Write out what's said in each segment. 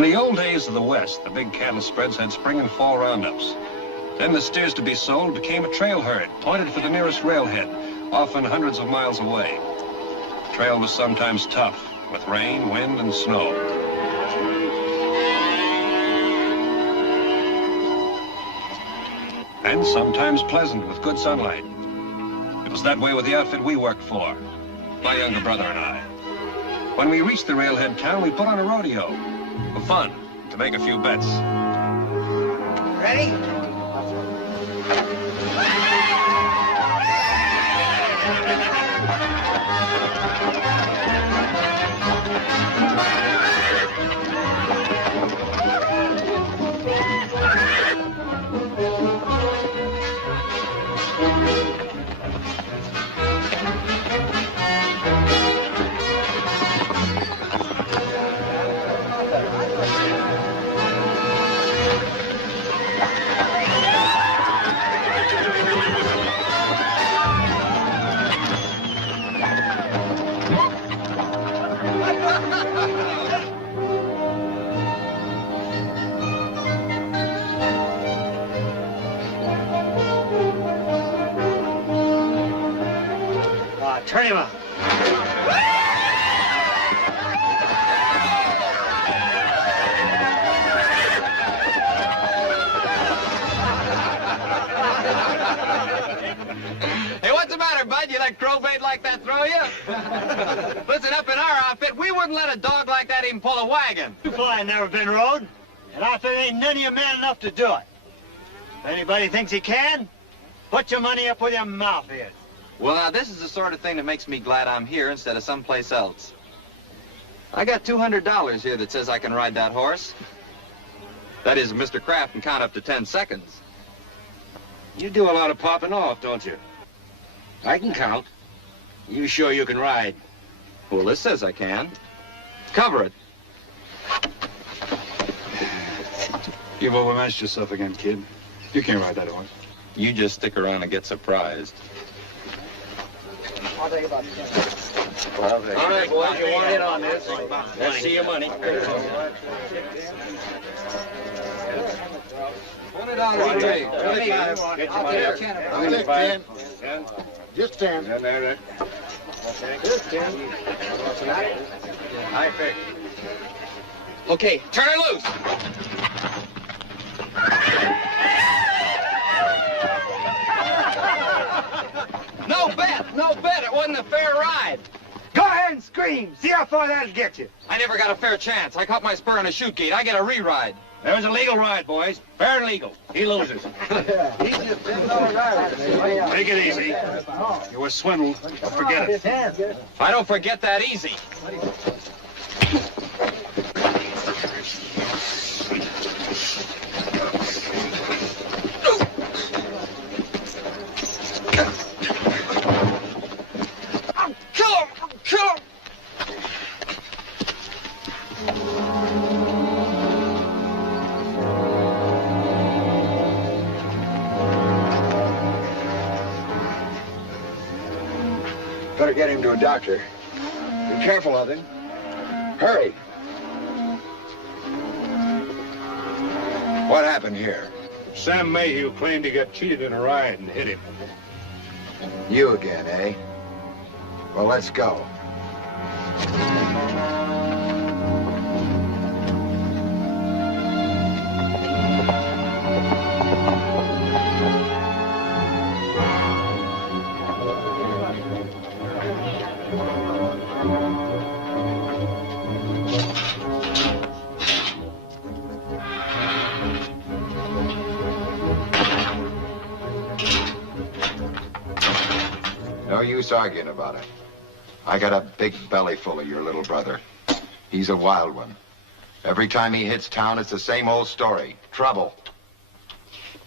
In the old days of the West, the big cattle spreads had spring and fall roundups. Then the steers to be sold became a trail herd, pointed for the nearest railhead, often hundreds of miles away. The trail was sometimes tough, with rain, wind, and snow. And sometimes pleasant, with good sunlight. It was that way with the outfit we worked for, my younger brother and I. When we reached the railhead town, we put on a rodeo. For fun, to make a few bets. Ready? Turn him up. Hey, what's the matter, Bud? You let crowbait like that throw you? Listen, up in our outfit, we wouldn't let a dog like that even pull a wagon. You fly never been rode, and I think ain't none of you man enough to do it. If anybody thinks he can, put your money up with your mouth is. Well, now, this is the sort of thing that makes me glad I'm here instead of someplace else. I got $200 here that says I can ride that horse. That is, Mr. Kraft can count up to 10 seconds. You do a lot of popping off, don't you? I can count. You sure you can ride? Well, this says I can. Cover it. You've overmatched yourself again, kid. You can't ride that horse. You just stick around and get surprised. All right, boys, you want in on this? Let's see your money. $20 each. I'll take 10. Just 10. Just 10. I fix. Okay, turn her loose. No bet, no bet. It wasn't a fair ride. Go ahead and scream. See how far that'll get you. I never got a fair chance. I caught my spur on a chute gate. I get a re-ride. There was a legal ride, boys. Fair and legal. He loses. Take it easy. You were swindled. Don't forget it. I don't forget that easy. Better get him to a doctor. Be careful of him. Hurry. What happened here? Sam Mayhew claimed he got cheated in a ride and hit him. You again, eh? Well, let's go. No use arguing about it. I got a big belly full of your little brother. He's a wild one. Every time he hits town, it's the same old story. Trouble.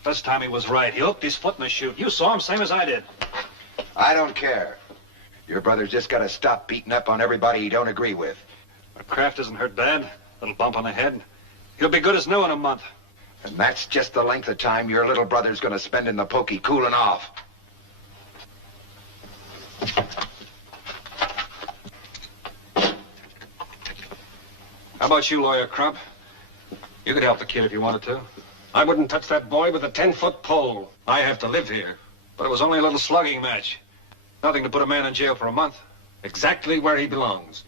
This time he was right. He hooked his foot in the chute. You saw him, same as I did. I don't care. Your brother's just got to stop beating up on everybody he don't agree with. But Kraft isn't hurt bad. Little bump on the head. He'll be good as new in a month. And that's just the length of time your little brother's going to spend in the pokey cooling off. How about you, Lawyer Crump? You could help the kid if you wanted to. I wouldn't touch that boy with a 10-foot pole. I have to live here. But it was only a little slugging match. Nothing to put a man in jail for a month. Exactly where he belongs.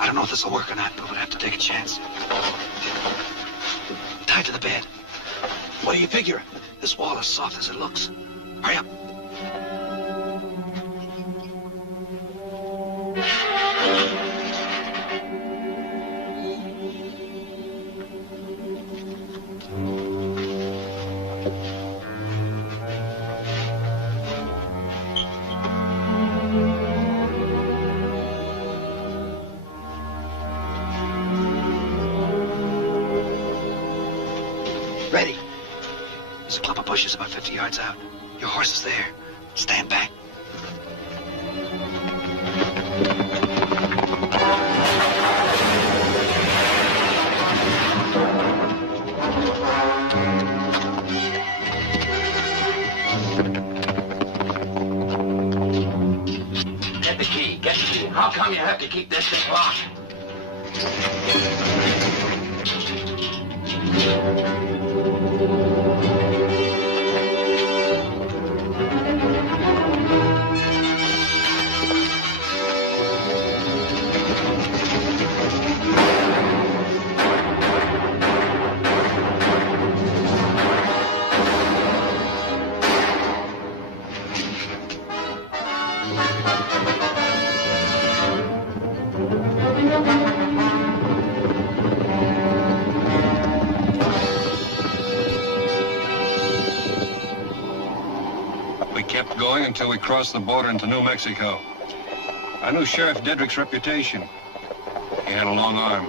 I don't know if this will work or not, but we'll have to take a chance. Tied to the bed. What do you figure? This wall is soft as it looks. Hurry up. Ready. There's a clump of bushes about 50 yards out. Your horse is there. Stand back. Get the key. Get the key. How come you have to keep this thing locked? We kept going until we crossed the border into New Mexico. I knew Sheriff Dedrick's reputation. He had a long arm.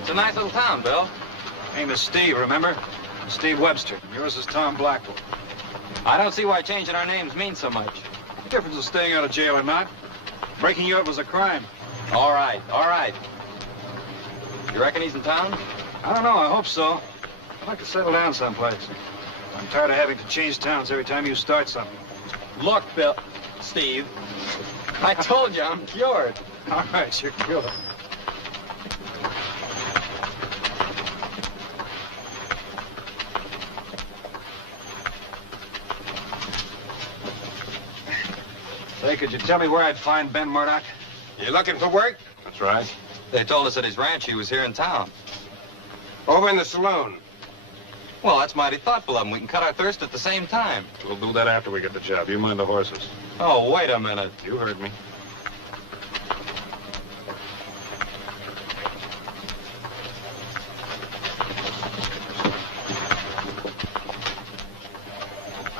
It's a nice little town, Bill. Name is Steve, remember? Steve Webster. Yours is Tom Blackwell. I don't see why changing our names means so much. The difference is staying out of jail or not. Breaking you up was a crime. All right, all right. You reckon he's in town? I don't know, I hope so. I'd like to settle down someplace. I'm tired of having to change towns every time you start something. Look, Bill. Steve. I told you I'm cured. All right, you're cured. Say, could you tell me where I'd find Ben Murdoch? You looking for work? That's right. They told us at his ranch he was here in town. Over in the saloon. Well, that's mighty thoughtful of him. We can cut our thirst at the same time. We'll do that after we get the job. You mind the horses. Oh, wait a minute. You heard me.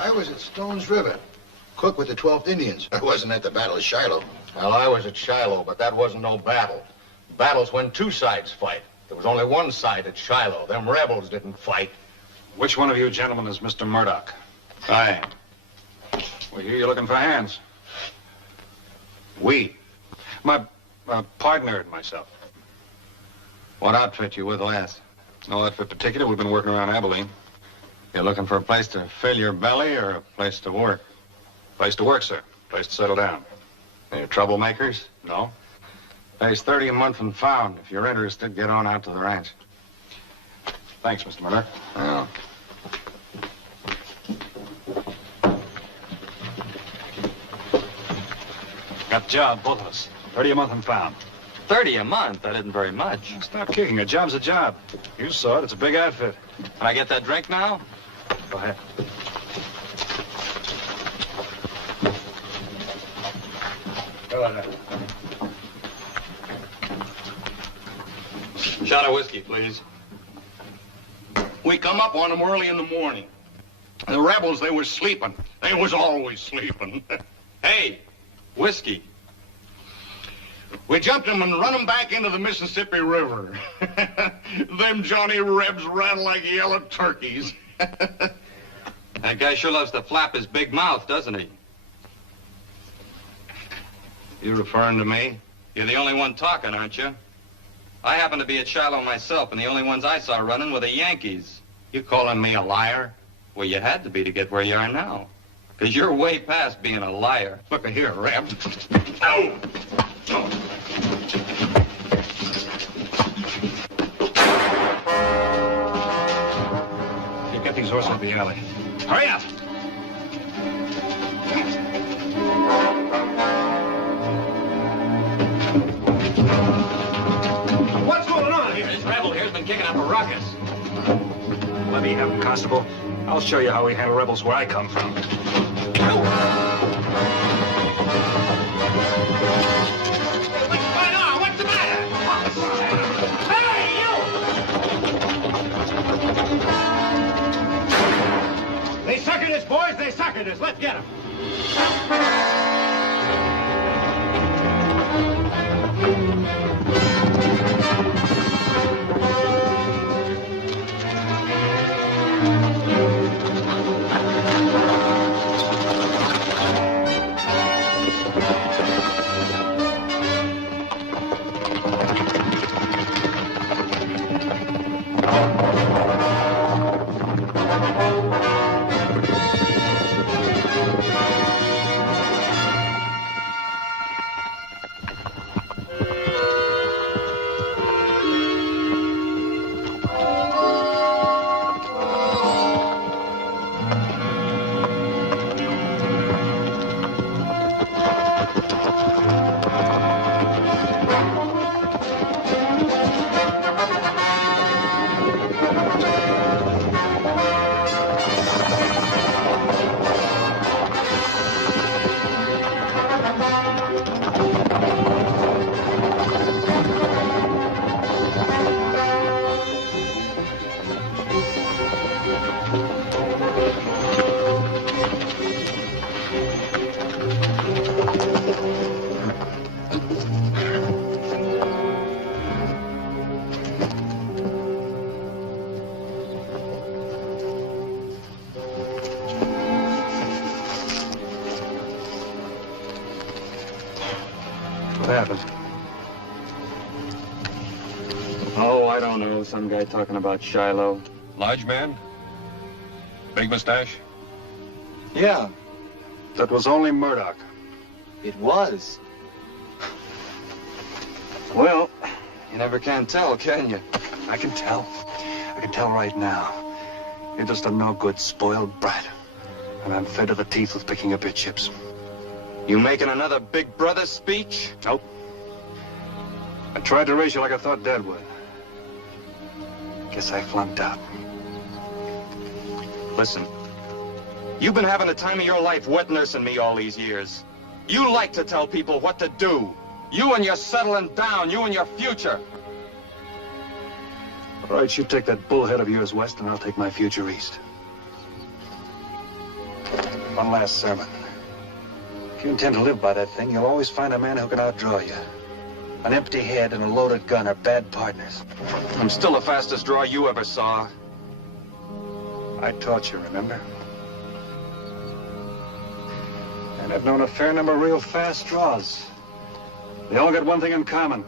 I was at Stone's River, cook with the 12th Indians. I wasn't at the Battle of Shiloh. Well, I was at Shiloh, but that wasn't no battle. Battle's when two sides fight. There was only one side at Shiloh. Them rebels didn't fight. Which one of you gentlemen is Mr. Murdoch? Aye. We hear you're looking for hands. We. My partner and myself. What outfit you with last? No outfit particular. We've been working around Abilene. You looking for a place to fill your belly or a place to work? Place to work, sir. Place to settle down. Any troublemakers? No? Pays 30 a month and found. If you're interested, get on out to the ranch. Thanks, Mr. Murdoch. Yeah. Got a job, both of us. 30 a month and pound. 30 a month? That isn't very much. Stop kicking. A job's a job. You saw it. It's a big outfit. Can I get that drink now? Go ahead. Go ahead. Shot of whiskey, please. We come up on them early in the morning. The rebels, they was sleeping. They was always sleeping. Hey, whiskey. We jumped them and run them back into the Mississippi River. Them Johnny Rebs ran like yellow turkeys. That guy sure loves to flap his big mouth, doesn't he? You referring to me? You're the only one talking, aren't you? I happen to be at Shiloh myself, and the only ones I saw running were the Yankees. You calling me a liar? Well, you had to be to get where you are now. Because you're way past being a liar. Look here, Reb. Oh! You get these horses in the alley. Hurry up! What's going on here? This rebel here's been kicking up a ruckus. Let me have him, Constable. I'll show you how we handle rebels where I come from. What's going on? What's the matter? Hey, you! They suckered us, boys. They suckered us. Let's get them. What happened? Oh, I don't know. Some guy talking about Shiloh. Large man? Big mustache? Yeah, That was only Murdoch. it was. Well, You never can tell, can you? I can tell. I can tell right now. You're just a no-good, spoiled brat. And I'm fed to the teeth with picking up your chips. You making another big brother speech? Nope. I tried to raise you like I thought Dad would. Guess I flunked out. Listen, you've been having the time of your life wet nursing me all these years. You like to tell people what to do. You and your settling down, you and your future. All right, you take that bullhead of yours west, and I'll take my future east. One last sermon. If you intend to live by that thing, you'll always find a man who can outdraw you. An empty head and a loaded gun are bad partners. I'm still the fastest draw you ever saw. I taught you, remember? And I've known a fair number of real fast draws. They all got one thing in common.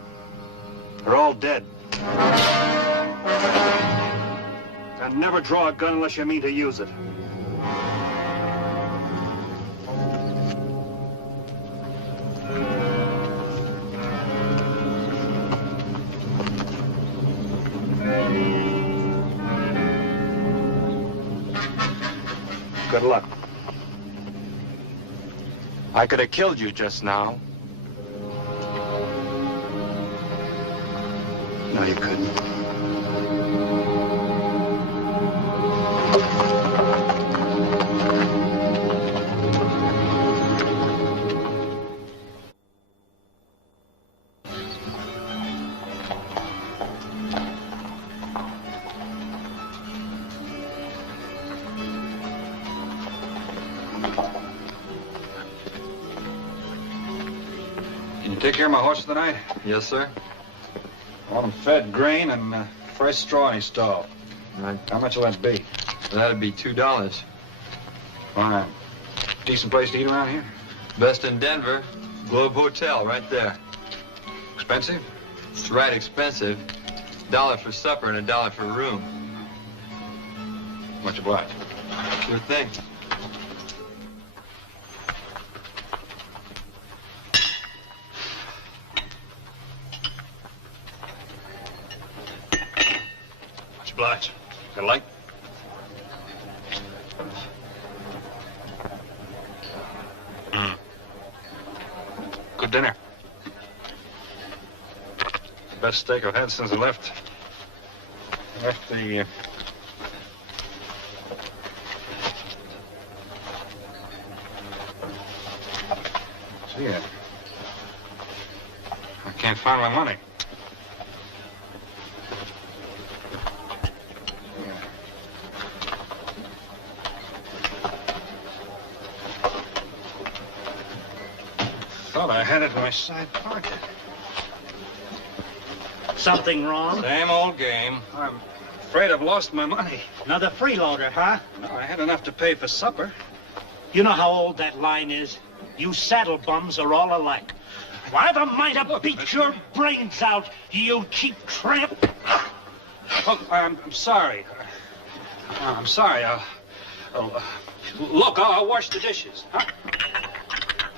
They're all dead. And never draw a gun unless you mean to use it. Good luck. I could have killed you just now. No, you couldn't. Can you take care of my horse tonight? Yes, sir. I want him fed grain and fresh straw in his stall. Right. How much will that be? That'd be $2. Fine. Decent place to eat around here? Best in Denver. Globe Hotel, right there. Expensive? It's right expensive. $1 for supper and $1 for room. Much obliged. Sure thing. Much obliged. Got a light? Good dinner. Best steak I've had since I left the... See, I can't find my money. Thought I had it in my side pocket. Something wrong? Same old game. I'm afraid I've lost my money. Another freeloader, huh? No, I had enough to pay for supper. You know how old that line is? You saddle bums are all alike. Why the might I beat your brains out, you cheap tramp? Oh, I'm sorry. I'm sorry. Look, I'll wash the dishes. Huh?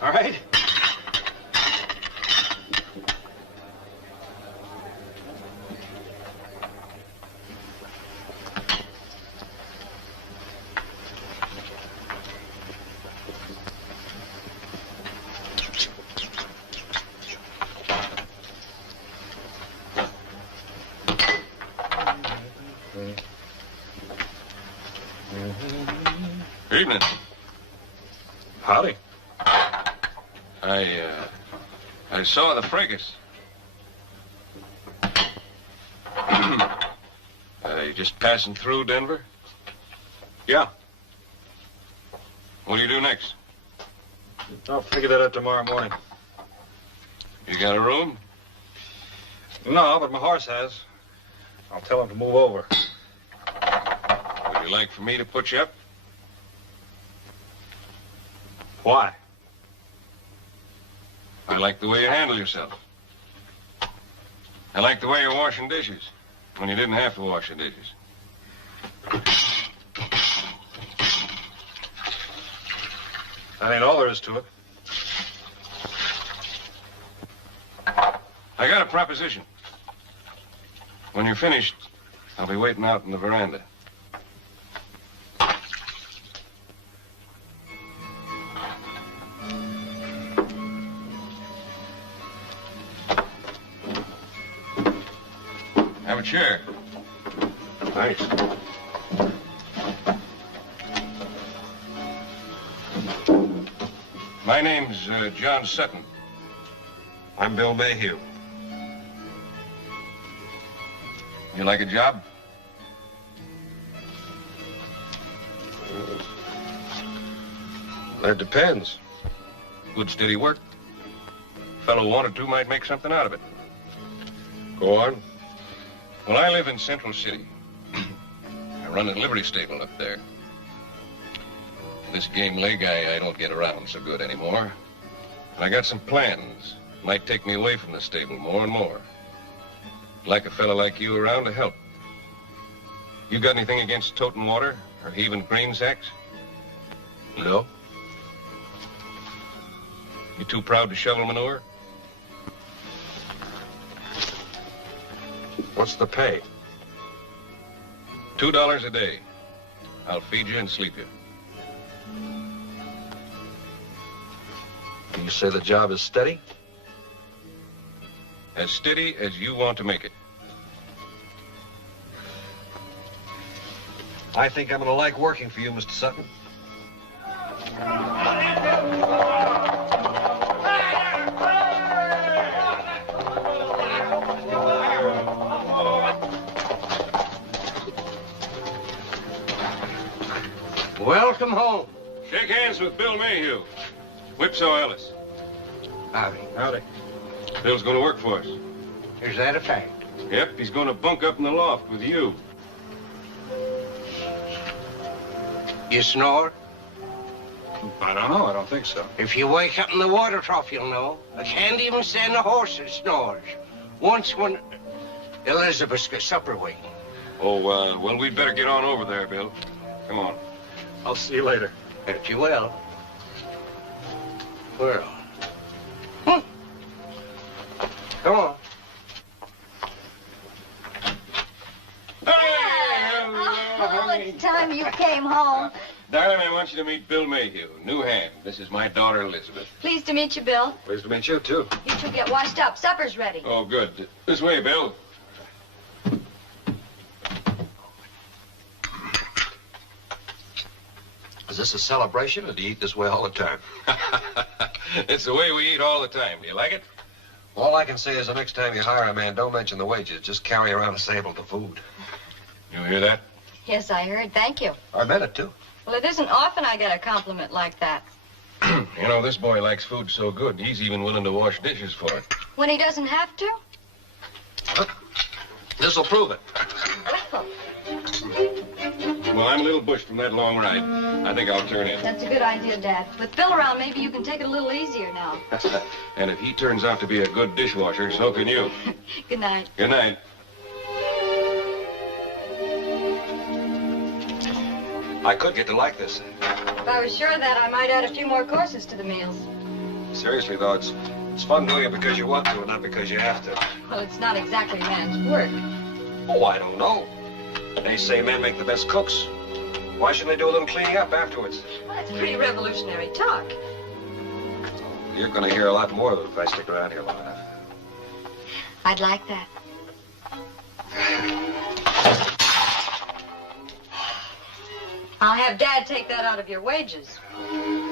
All right? Evening. Howdy. I saw the fracas. You just passing through Denver? Yeah. What do you do next? I'll figure that out tomorrow morning. You got a room? No, but my horse has. I'll tell him to move over. Would you like for me to put you up? Why? I like the way you handle yourself. I like the way you're washing dishes when you didn't have to wash the dishes. That ain't all there is to it. I got a proposition. When you're finished, I'll be waiting out in the veranda. Have a chair. Thanks. My name's John Sutton. I'm Bill Mayhew. You like a job? That depends. Good steady work. Fellow wanted to might make something out of it. Go on. Well, I live in Central City. I run a livery stable up there. This game leg, I don't get around so good anymore. And I got some plans. Might take me away from the stable more and more. Like a fella like you around to help. You got anything against toting water or heaving grain sacks? No. You too proud to shovel manure? What's the pay? $2 a day. I'll feed you and sleep you. You say the job is steady? As steady as you want to make it. I think I'm going to like working for you, Mr. Sutton. Welcome home. Shake hands with Bill Mayhew. Whipsaw Ellis. Howdy. Howdy. Bill's going to work for us. Is that a fact? Yep, he's going to bunk up in the loft with you. You snore? I don't know. I don't think so. If you wake up in the water trough, you'll know. I can't even stand a horse that snores. Once when Elizabeth's got supper waiting. Oh, well, we'd better get on over there, Bill. Come on. I'll see you later. If you will. Well. Come on. Oh, it's time you came home. Darling, I want you to meet Bill Mayhew, new hand. This is my daughter, Elizabeth. Pleased to meet you, Bill. Pleased to meet you, too. You two get washed up. Supper's ready. Oh, good. This way, Bill. Is this a celebration, or do you eat this way all the time? It's the way we eat all the time. Do you like it? All I can say is the next time you hire a man, don't mention the wages. Just carry around a sample of food. You hear that? Yes, I heard. Thank you. I meant it, too. Well, it isn't often I get a compliment like that. You know, this boy likes food so good, he's even willing to wash dishes for it. When he doesn't have to? This'll prove it. Well, Well, I'm a little bushed from that long ride. I think I'll turn in. that's a good idea, Dad. With Bill around, maybe you can take it a little easier now. And if he turns out to be a good dishwasher, so can you. Good night. Good night. I could get to like this. If I was sure of that, I might add a few more courses to the meals. Seriously, though, it's fun doing it because you want to and not because you have to. Well, it's not exactly man's work. Oh, I don't know. They say men make the best cooks. Why shouldn't they do a little cleaning up afterwards? Well, that's pretty revolutionary talk. You're going to hear a lot more of it if I stick around here long enough. I'd like that. I'll have Dad take that out of your wages.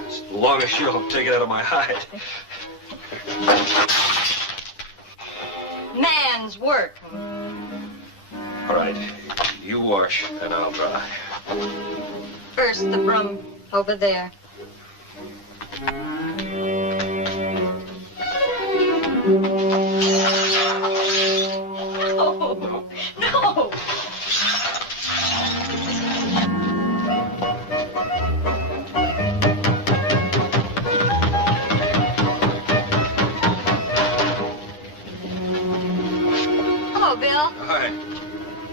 As long as you'll take it out of my hide. Man's work. All right. You wash, and I'll dry. First, the broom over there. Oh, no. Hello, Bill. Hi.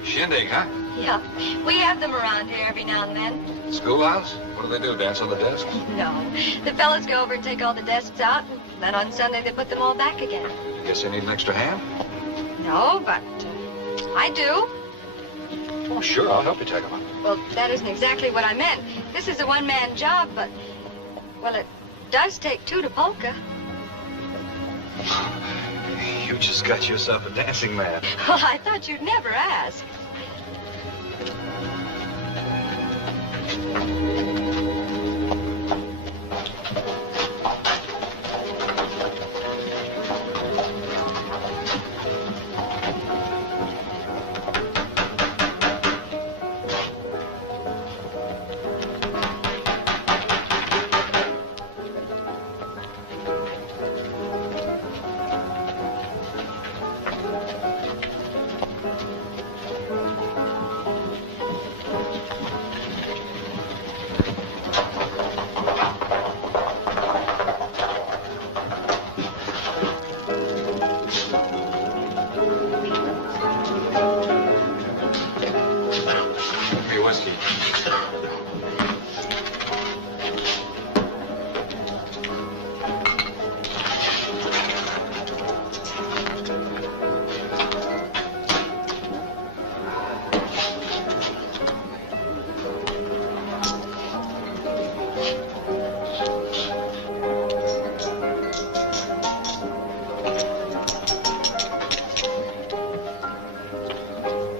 Shindig, huh? Yeah, we have them around here every now and then. Schoolhouse? What do they do, dance on the desk? No, the fellas go over and take all the desks out, and then on Sunday they put them all back again. Guess they need an extra hand? No, but I do. Oh, sure, I'll help you take them out. Well, that isn't exactly what I meant. This is a one-man job, but, well, it does take two to polka. You just got yourself a dancing man. Well, I thought you'd never ask.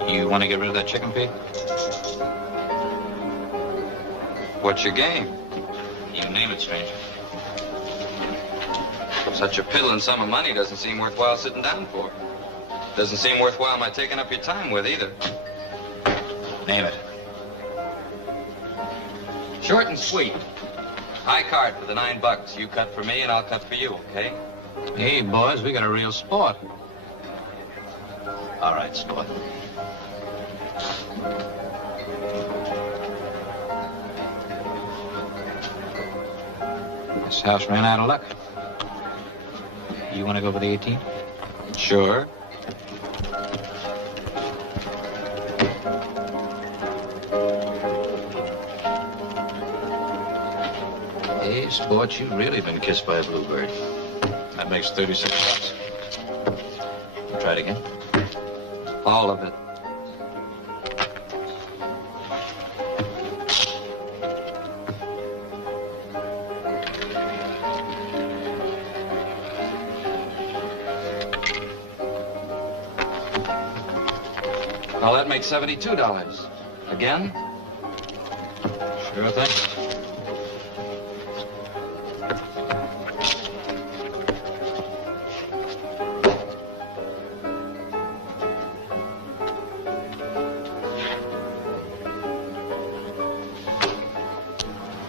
You want to get rid of that chicken pig? What's your game? You name it, stranger. Such a piddling sum of money doesn't seem worthwhile sitting down for. Doesn't seem worthwhile my taking up your time with either. Name it. Short and sweet. High card for the $9. You cut for me and I'll cut for you, okay? Hey, boys, we got a real sport. All right, sport. This house ran out of luck. You want to go for the 18? Sure. Hey, sport, you've really been kissed by a bluebird. That makes $36. Try it again. All of it. Well, that makes $72. Again? Sure thing.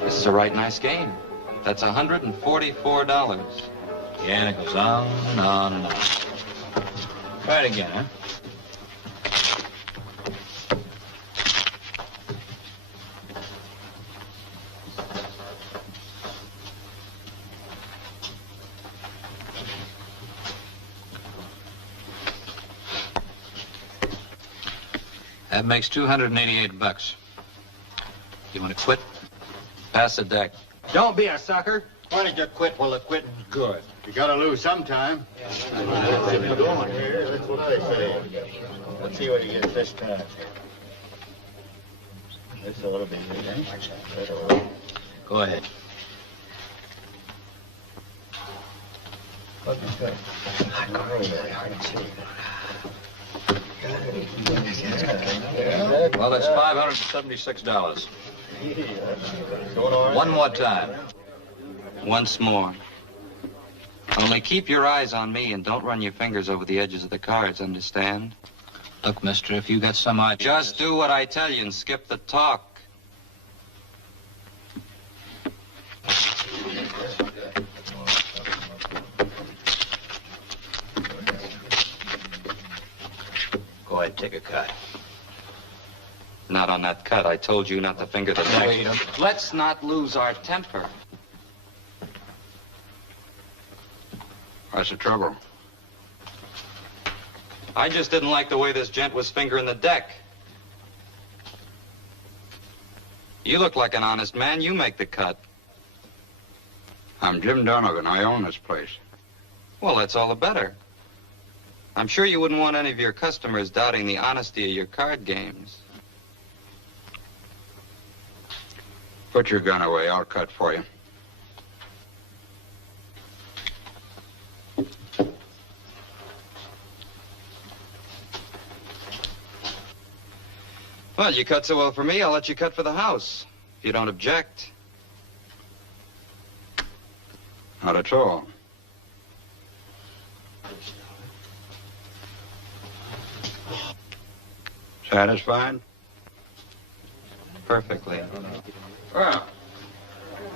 This is a right nice game. That's $144. Yeah, and it goes on and on and on. Try it again, huh? That makes $288. You want to quit? Pass the deck. Don't be a sucker. Why don't you quit while the quitting's good? You gotta lose sometime. Going here, that's what I say. Let's see what he gets this time. This a little bit, eh? Go ahead. What is that? Well, that's $576. One more time. Once more. Only keep your eyes on me and don't run your fingers over the edges of the cards, understand? Look, mister, if you got some idea... Just do what I tell you and skip the talk. Go ahead, take a cut. Not on that cut. I told you not to finger the deck. Let's not lose our temper. What's the trouble? I just didn't like the way this gent was fingering the deck. You look like an honest man. You make the cut. I'm Jim Donovan. I own this place. Well, that's all the better. I'm sure you wouldn't want any of your customers doubting the honesty of your card games. Put your gun away. I'll cut for you. Well, you cut so well for me, I'll let you cut for the house, if you don't object. Not at all. Satisfied? Perfectly. Well,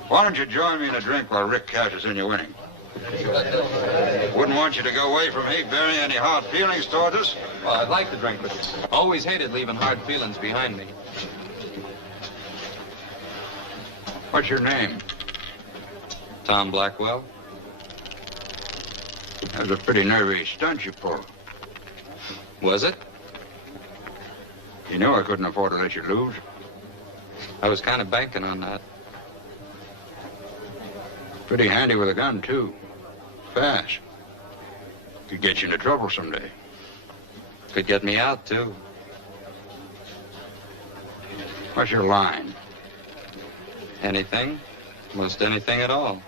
why don't you join me in a drink while Rick cashes in your winning? Wouldn't want you to go away from me bearing any hard feelings towards us. Well, I'd like to drink with you. Always hated leaving hard feelings behind me. What's your name? Tom Blackwell. That was a pretty nervy stunt you pulled. Was it? You knew I couldn't afford to let you lose. I was kind of banking on that. Pretty handy with a gun, too. Fast. Could get you into trouble someday. Could get me out, too. What's your line? Anything. Most anything at all.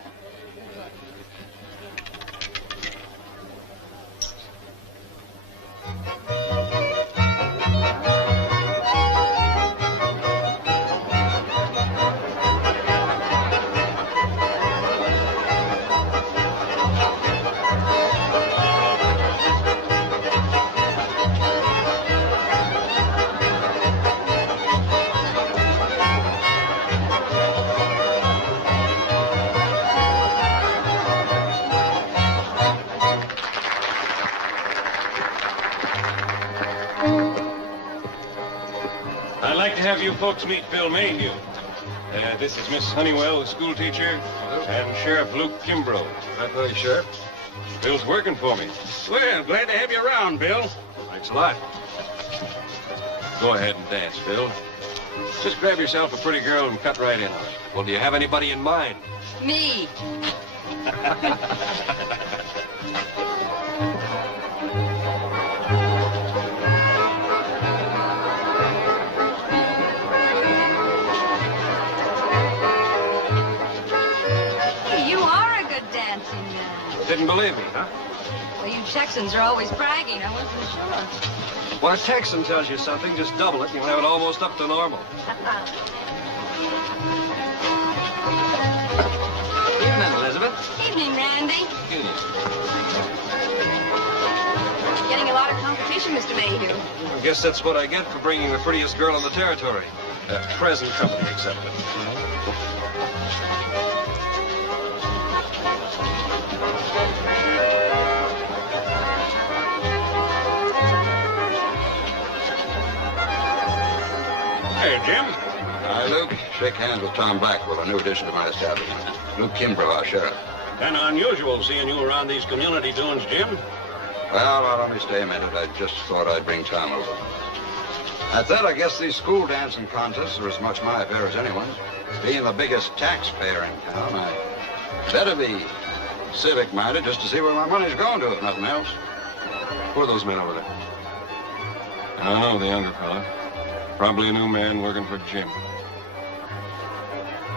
like to have you folks meet Bill Mayhew. This is Miss Honeywell, the school teacher, and Sheriff Luke Kimbrough. Right away, Sheriff. Bill's working for me. Well, glad to have you around, Bill. Thanks a lot. Go ahead and dance, Bill. Just grab yourself a pretty girl and cut right in on it. Well, do you have anybody in mind? Me. You are a good dancing man. Didn't believe me, huh? Well, you Texans are always bragging. I wasn't sure. When a Texan tells you something, just double it, and you'll have it almost up to normal. Evening, Elizabeth. Evening, Randy. Evening. Getting a lot of competition, Mr. Mayhew. I guess that's what I get for bringing the prettiest girl in the territory. Present company accepted. Hey, Jim. Hi, Luke. Shake hands with Tom Blackwell, a new addition to my establishment. Luke Kimbrough, our sheriff. Kind of unusual seeing you around these community doings, Jim. Well, now, let me stay a minute. I just thought I'd bring Tom over. At that, I guess these school dancing contests are as much my affair as anyone's. Being the biggest taxpayer in town, I better be civic-minded just to see where my money's going to, if nothing else. Who are those men over there? I don't know, the younger fella. Probably a new man working for Jim.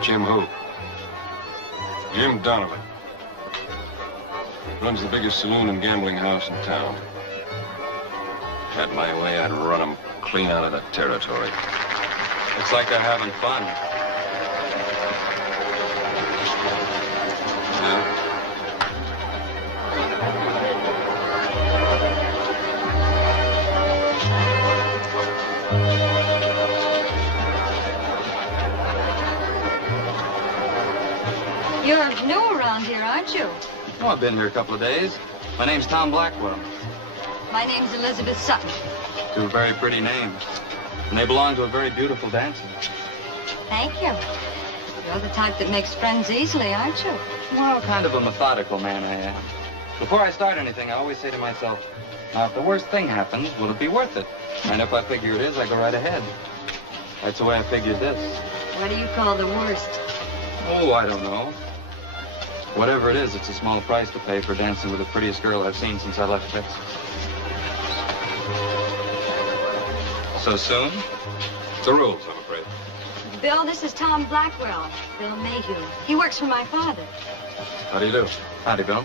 Jim who? Jim Donovan. Runs the biggest saloon and gambling house in town. Had my way, I'd run him clean out of the territory. Looks like they're having fun. You're new around here, aren't you? Oh, I've been here a couple of days. My name's Tom Blackwell. My name's Elizabeth Sutton. Two very pretty names. And they belong to a very beautiful dancer. Thank you. You're the type that makes friends easily, aren't you? Well, kind of a methodical man I am. Before I start anything, I always say to myself, now, if the worst thing happens, will it be worth it? And if I figure it is, I go right ahead. That's the way I figured this. What do you call the worst? Oh, I don't know. Whatever it is, it's a small price to pay for dancing with the prettiest girl I've seen since I left Texas. So soon? The rules, I'm afraid. Bill, this is Tom Blackwell. Bill Mayhew. He works for my father. How do you do? Howdy, Bill.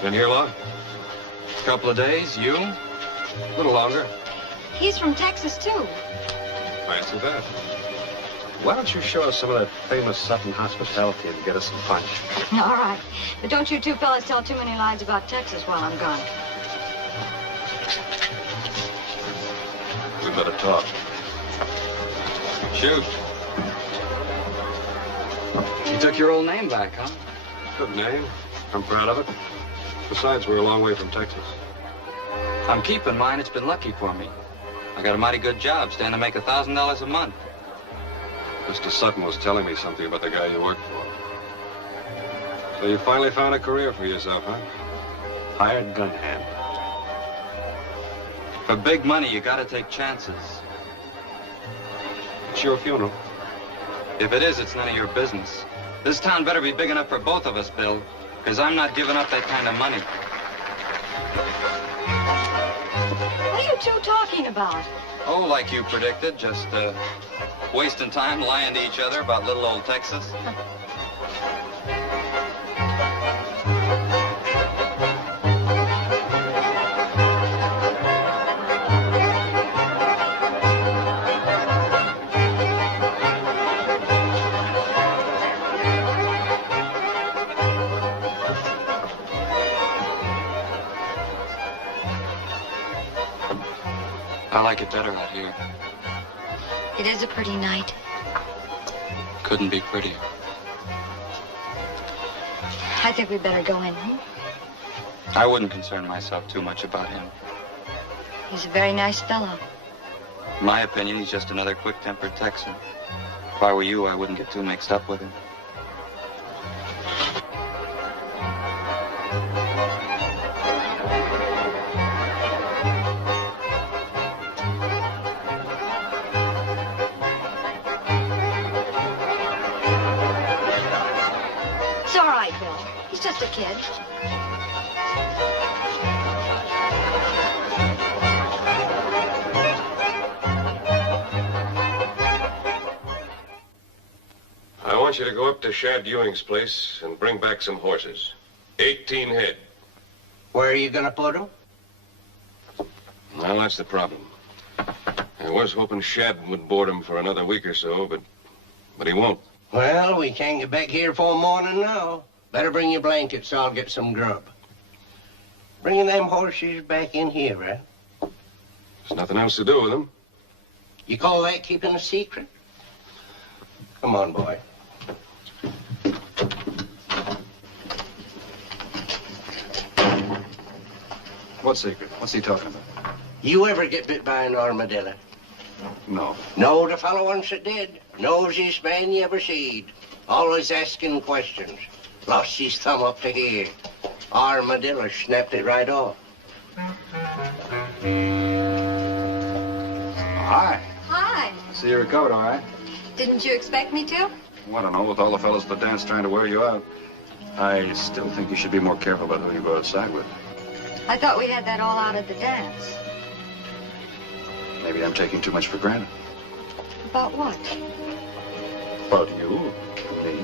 Been here long? A couple of days. You? A little longer. He's from Texas, too. Fancy that. Why don't you show us some of that famous Sutton hospitality and get us some punch? All right. But don't you two fellas tell too many lies about Texas while I'm gone. We better talk. Shoot. You took your old name back, huh? Good name. I'm proud of it. Besides, we're a long way from Texas. I'm keeping mine. It's been lucky for me. I got a mighty good job, stand to make $1,000 a month. Mr. Sutton was telling me something about the guy you work for. So you finally found a career for yourself, huh? Hired gun hand. For big money, you gotta take chances. It's your funeral. If it is, it's none of your business. This town better be big enough for both of us, Bill, because I'm not giving up that kind of money. What are you two talking about? Oh, like you predicted, just, wasting time lying to each other about little old Texas. I like it better out here. It is a pretty night. Couldn't be prettier. I think we'd better go in. I wouldn't concern myself too much about him. He's a very nice fellow. In my opinion, he's just another quick-tempered Texan. If I were you, I wouldn't get too mixed up with him. It's all right, Bill. He's just a kid. I want you to go up to Shad Ewing's place and bring back some horses. 18 head. Where are you gonna put them? Well, that's the problem. I was hoping Shad would board him for another week or so, but he won't. Well, we can't get back here for morning now. Better bring your blankets, I'll get some grub. Bringing them horses back in here, right? There's nothing else to do with them. You call that keeping a secret? Come on, boy. What secret? What's he talking about? You ever get bit by an armadillo? No. No, the fellow once that did. Nosiest man you ever seed. Always asking questions. Lost his thumb up to here. Armadillo snapped it right off. Hi. Hi. See you recovered, all right? Didn't you expect me to? Well, I don't know, with all the fellows at the dance trying to wear you out. I still think you should be more careful about who you go outside with. I thought we had that all out at the dance. Maybe I'm taking too much for granted. About what? About you, me.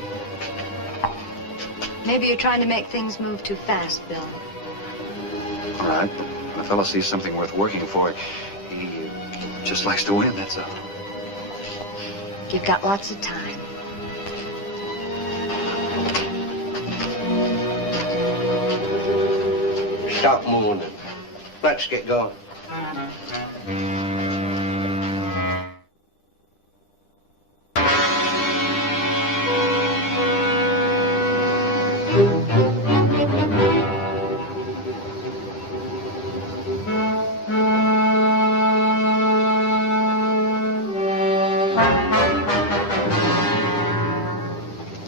Maybe you're trying to make things move too fast, Bill. All right, but when a fellow sees something worth working for, he just likes to win, that's all. You've got lots of time. Stop mooning. Let's get going.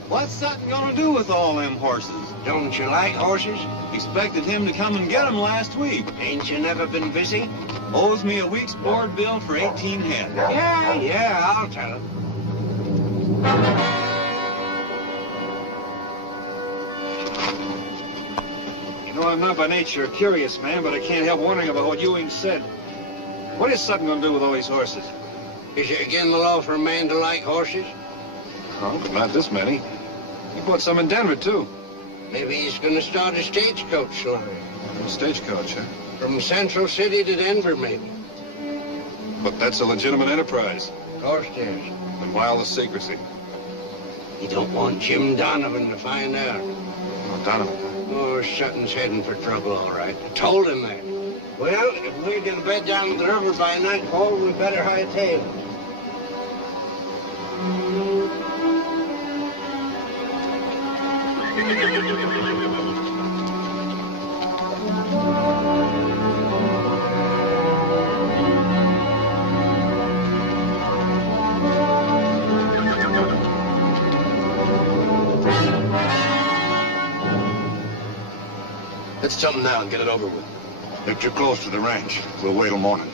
What's Sutton gonna do with all them horses? Don't you like horses? Expected him to come and get them last week. Ain't you never been busy? Owes me a week's board bill for 18 head. Yeah, I'll tell him. You know, I'm not by nature a curious man, but I can't help wondering about what Ewing said. What is Sutton gonna do with all these horses? Is it again the law for a man to like horses? Oh, not this many. He bought some in Denver, too. Maybe he's gonna start a stagecoach line. A stagecoach, huh? From Central City to Denver, maybe. But that's a legitimate enterprise. Of course it is. And wildest secrecy. You don't want Jim Donovan to find out. Oh, Donovan. Oh, Sutton's heading for trouble, all right. I told him that. Well, if we're gonna bed down the river by nightfall, we better hightail. Let's jump now and get it over with. They're too close to the ranch. We'll wait till morning.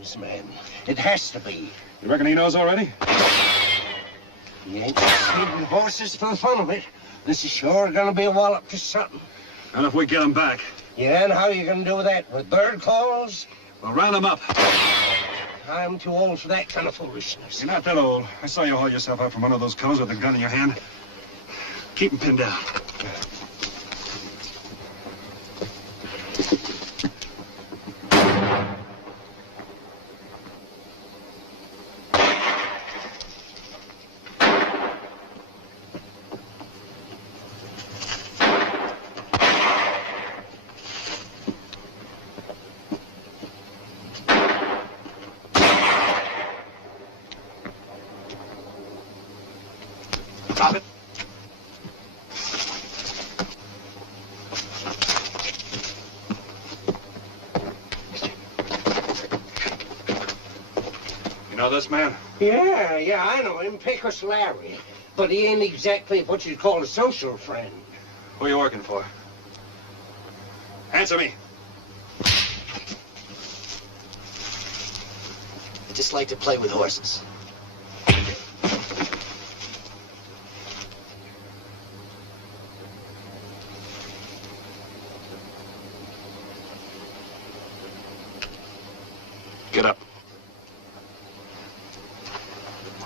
Payne's man. It has to be. You reckon he knows already? He ain't just stealing horses for the fun of it. This is sure gonna be a wallop to something. And if we get him back? Yeah, and how are you gonna do that? With bird calls? We'll round him up. I'm too old for that kind of foolishness. You're not that old. I saw you haul yourself out from one of those cows with a gun in your hand. Keep him pinned down. Drop it. You know this man? Yeah, I know him, Pecos Larry. But he ain't exactly what you'd call a social friend. Who are you working for? Answer me. I just like to play with horses. Get up.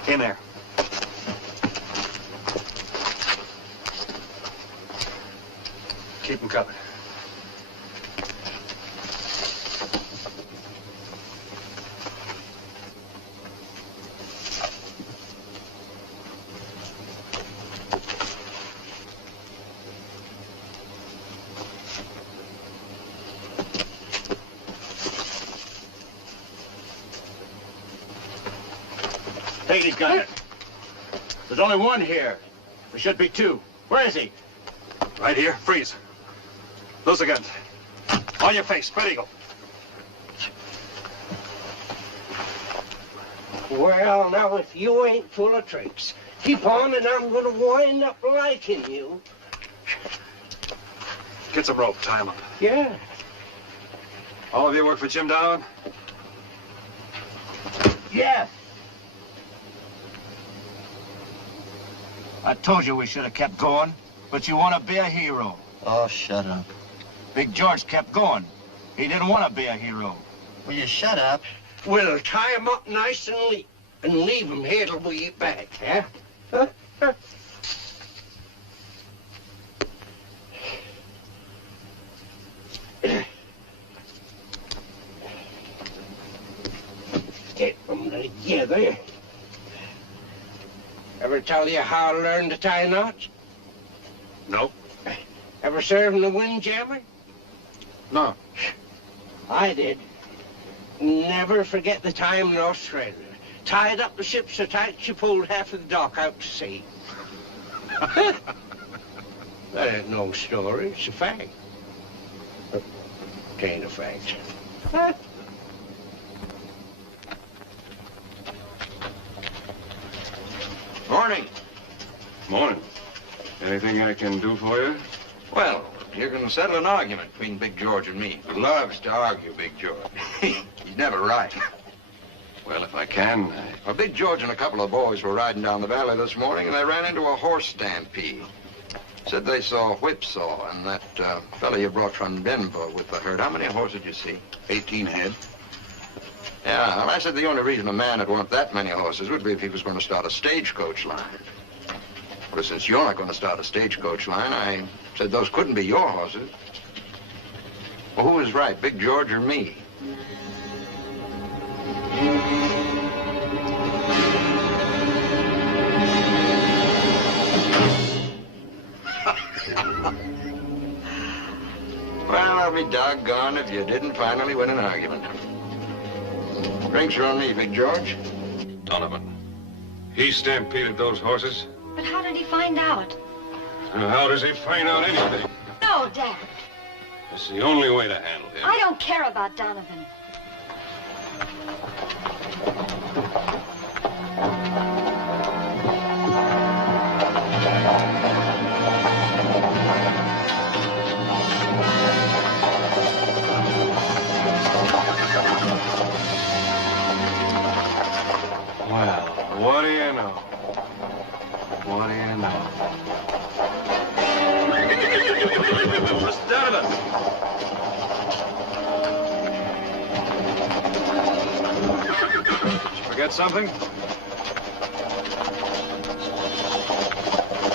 In there. Keep him covered. Take these guns. There's only one here. There should be two. Where is he? Right here. Freeze. Those are guns. On your face. Spread eagle. Well, now, if you ain't full of tricks, keep on and I'm gonna wind up liking you. Get some rope. Tie him up. Yeah. All of you work for Jim Donovan? Yeah. I told you we should have kept going, but you want to be a hero. Oh, shut up. Big George kept going. He didn't want to be a hero. Will you shut up? We'll tie him up nice and leave him here till we get back, huh? Get them together. Ever tell you how I learned to tie knots? No. Ever served in the windjammer? No. I did. Never forget the time in Australia. Tied up the ship so tight she pulled half of the dock out to sea. That ain't no story, it's a fact. It ain't a fact. Morning. Morning. Anything I can do for you? Well, you're going to settle an argument between Big George and me. Loves to argue, Big George. He's never right. Well, if I can, Well, Big George and a couple of boys were riding down the valley this morning, and they ran into a horse stampede. Said they saw Whipsaw and that fella you brought from Denver with the herd. How many horses did you see? 18 head. Yeah, well, I said the only reason a man would want that many horses would be if he was going to start a stagecoach line. But since you're not going to start a stagecoach line, I said those couldn't be your horses. Well, who was right, Big George or me? Well, I'll be doggone if you didn't finally win an argument. Drinks are on me, Big George. Donovan. He stampeded those horses? But how did he find out? How does he find out anything? No, Dad. It's the only way to handle him. I don't care about Donovan. Forget something?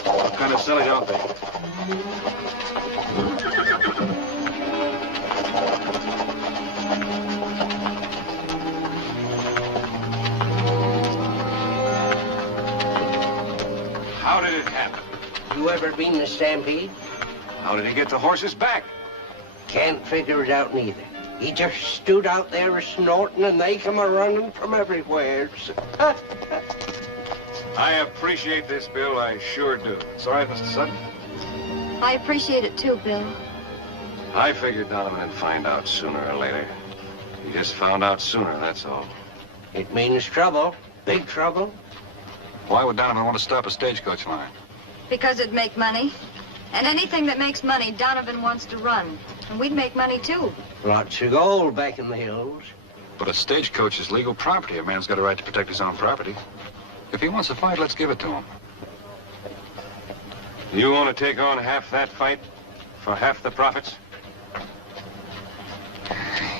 What kind of silly don't they? How did it happen? You ever been to Stampede? How did he get the horses back? Can't figure it out neither. He just stood out there snorting and they come a-running from everywhere. I appreciate this, Bill. I sure do. It's all right, Mr. Sutton. I appreciate it too, Bill. I figured Donovan would find out sooner or later. He just found out sooner, that's all. It means trouble. Big trouble. Why would Donovan want to stop a stagecoach line? Because it'd make money. And anything that makes money, Donovan wants to run. And we'd make money too. Lots of gold back in the hills. But a stagecoach is legal property. A man's got a right to protect his own property. If he wants to fight, let's give it to him. You want to take on half that fight for half the profits?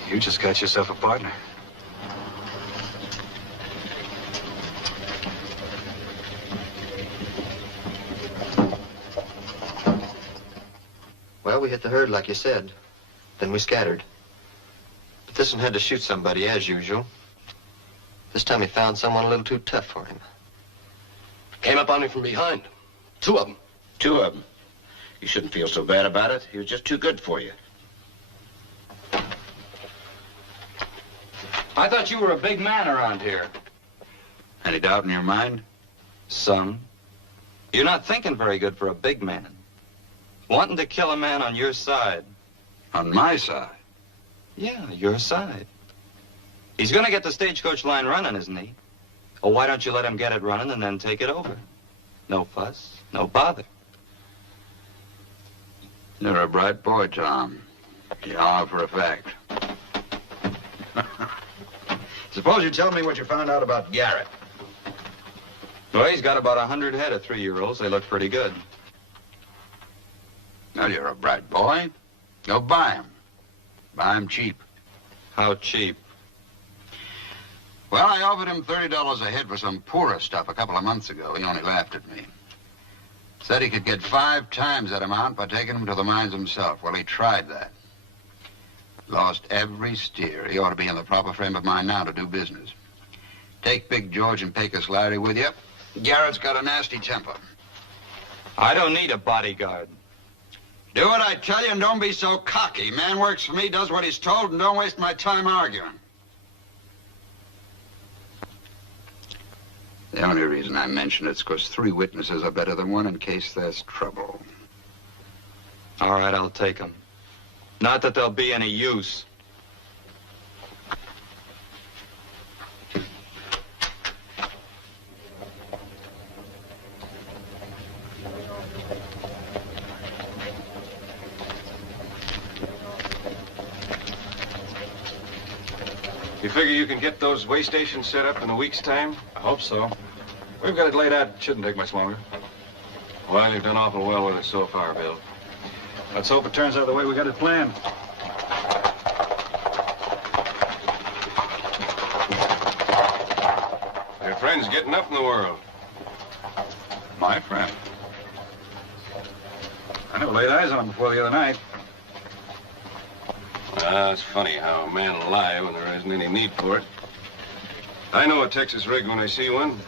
You just got yourself a partner. Well, we hit the herd like you said. Then we scattered. But this one had to shoot somebody, as usual. This time he found someone a little too tough for him. Came up on him from behind. 2 of them. 2 of them. You shouldn't feel so bad about it. He was just too good for you. I thought you were a big man around here. Any doubt in your mind? Some. You're not thinking very good for a big man. Wanting to kill a man on your side. On my side? Yeah, your side. He's gonna get the stagecoach line running, isn't he? Oh, why don't you let him get it running and then take it over? No fuss, no bother. You're a bright boy, Tom. You are for a fact. Suppose you tell me what you found out about Garrett. Well, he's got about 100 head of 3-year-olds. They look pretty good. Well, you're a bright boy. Go buy him. Buy him cheap. How cheap? Well, I offered him $30 a head for some poorer stuff a couple of months ago. He only laughed at me. Said he could get 5 times that amount by taking them to the mines himself. Well, he tried that. Lost every steer. He ought to be in the proper frame of mind now to do business. Take Big George and Pecos Larry with you. Garrett's got a nasty temper. I don't need a bodyguard. Do what I tell you and don't be so cocky. Man works for me, does what he's told, and don't waste my time arguing. The only reason I mention it's because 3 witnesses are better than 1 in case there's trouble. All right, I'll take them. Not that there'll be any use. You figure you can get those way stations set up in a week's time? I hope so. We've got it laid out. It shouldn't take much longer. Well, you've done awful well with it so far, Bill. Let's hope it turns out the way we got it planned. Your friend's getting up in the world. My friend. I never laid eyes on him before the other night. It's funny how a man will lie when there isn't any need for it. I know a Texas rig when I see one.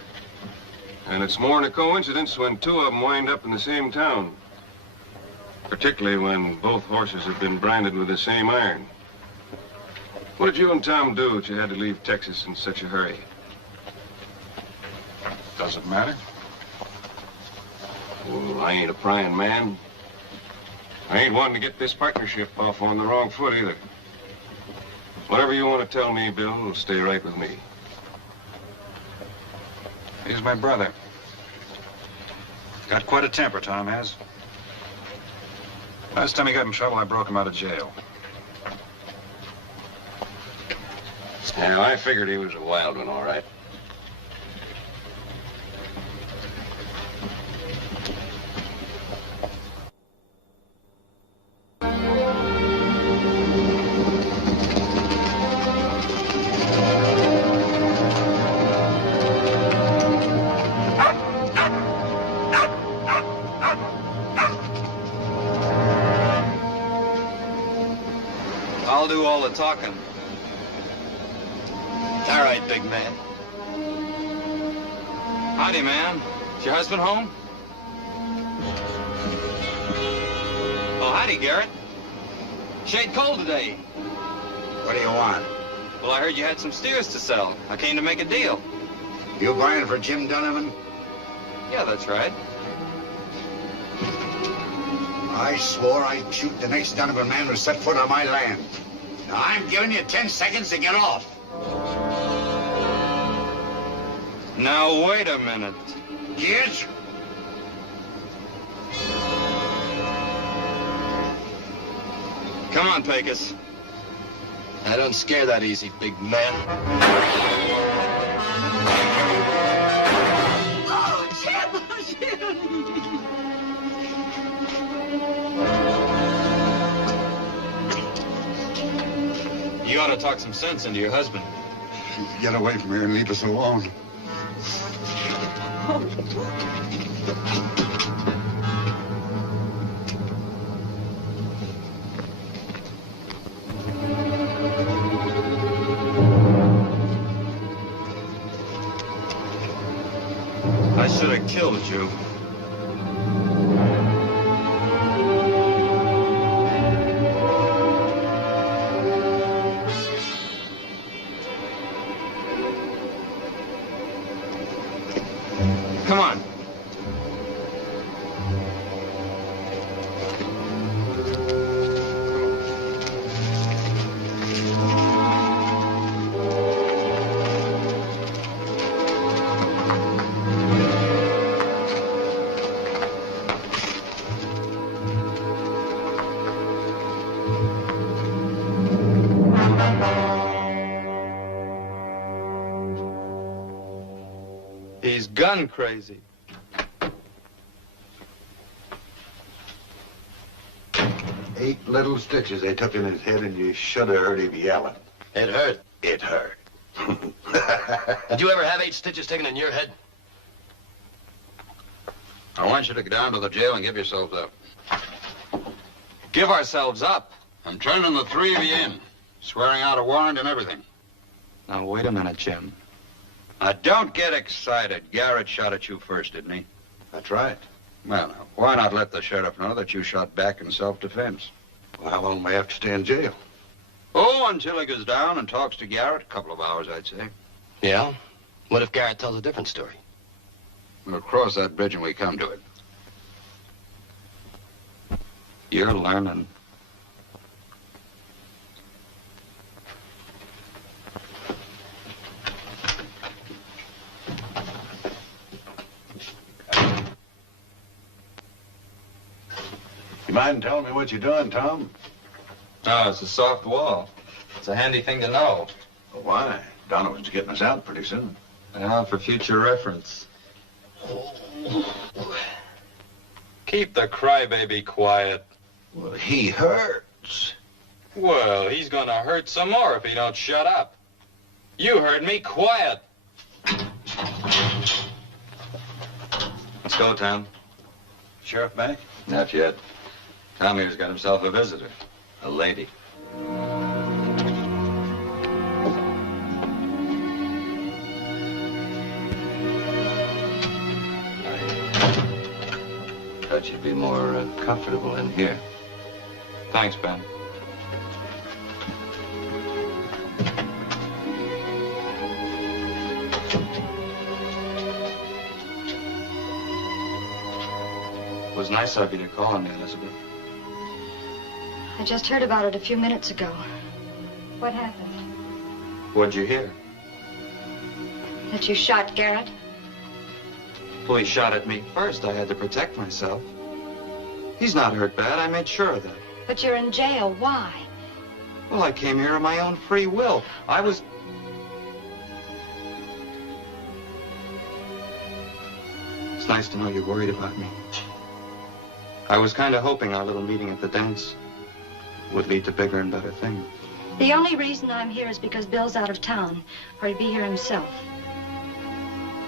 And it's more than a coincidence when 2 of them wind up in the same town. Particularly when both horses have been branded with the same iron. What did you and Tom do that you had to leave Texas in such a hurry? Doesn't matter. Well, I ain't a prying man. I ain't wanting to get this partnership off on the wrong foot either. Whatever you want to tell me, Bill, will stay right with me. He's my brother. Got quite a temper, Tom has. Last time he got in trouble, I broke him out of jail. Yeah, I figured he was a wild one, all right. I'll do all the talking. All right, big man. Howdy, man. Is your husband home? Oh, howdy, Garrett. Shade cold today. What do you want? Well, I heard you had some steers to sell. I came to make a deal. You buying for Jim Donovan? Yeah, that's right. I swore I'd shoot the next Donovan man who set foot on my land. Now, I'm giving you 10 seconds to get off. Now, wait a minute. Kids? Come on, Pecos. I don't scare that easy, big man. Oh, Jim! Jim! You ought to talk some sense into your husband. Get away from here and leave us alone. I should have killed you. Come on. He's gun crazy. Eight little stitches they took in his head, and you should have heard him yelling. It hurt. It hurt. Did you ever have 8 stitches taken in your head? I want you to go down to the jail and give yourselves up. Give ourselves up? I'm turning the 3 of you in, swearing out a warrant and everything. Now, wait a minute, Jim. Now, don't get excited. Garrett shot at you first, didn't he? That's right. Well, now, why not let the sheriff know that you shot back in self-defense? Well, how long may I have to stay in jail? Oh, until he goes down and talks to Garrett. A couple of hours, I'd say. Yeah? What if Garrett tells a different story? We'll cross that bridge when we come to it. You're learning. You mind telling me what you're doing, Tom? Oh, it's a soft wall. It's a handy thing to know. Well, why? Donovan's getting us out pretty soon. Well, for future reference. Keep the crybaby quiet. Well, he hurts. Well, he's gonna hurt some more if he don't shut up. You heard me, quiet. Let's go, Tom. Sheriff back? Not yet. Tom here's got himself a visitor. A lady. Thought you'd be more comfortable in here. Thanks, Ben. It was nice of you to call on me, Elizabeth. I just heard about it a few minutes ago. What happened? What'd you hear? That you shot Garrett? Police shot at me first. I had to protect myself. He's not hurt bad. I made sure of that. But you're in jail. Why? Well, I came here of my own free will. I was... It's nice to know you're worried about me. I was kind of hoping our little meeting at the dance would lead to bigger and better things. The only reason I'm here is because Bill's out of town, or he'd be here himself.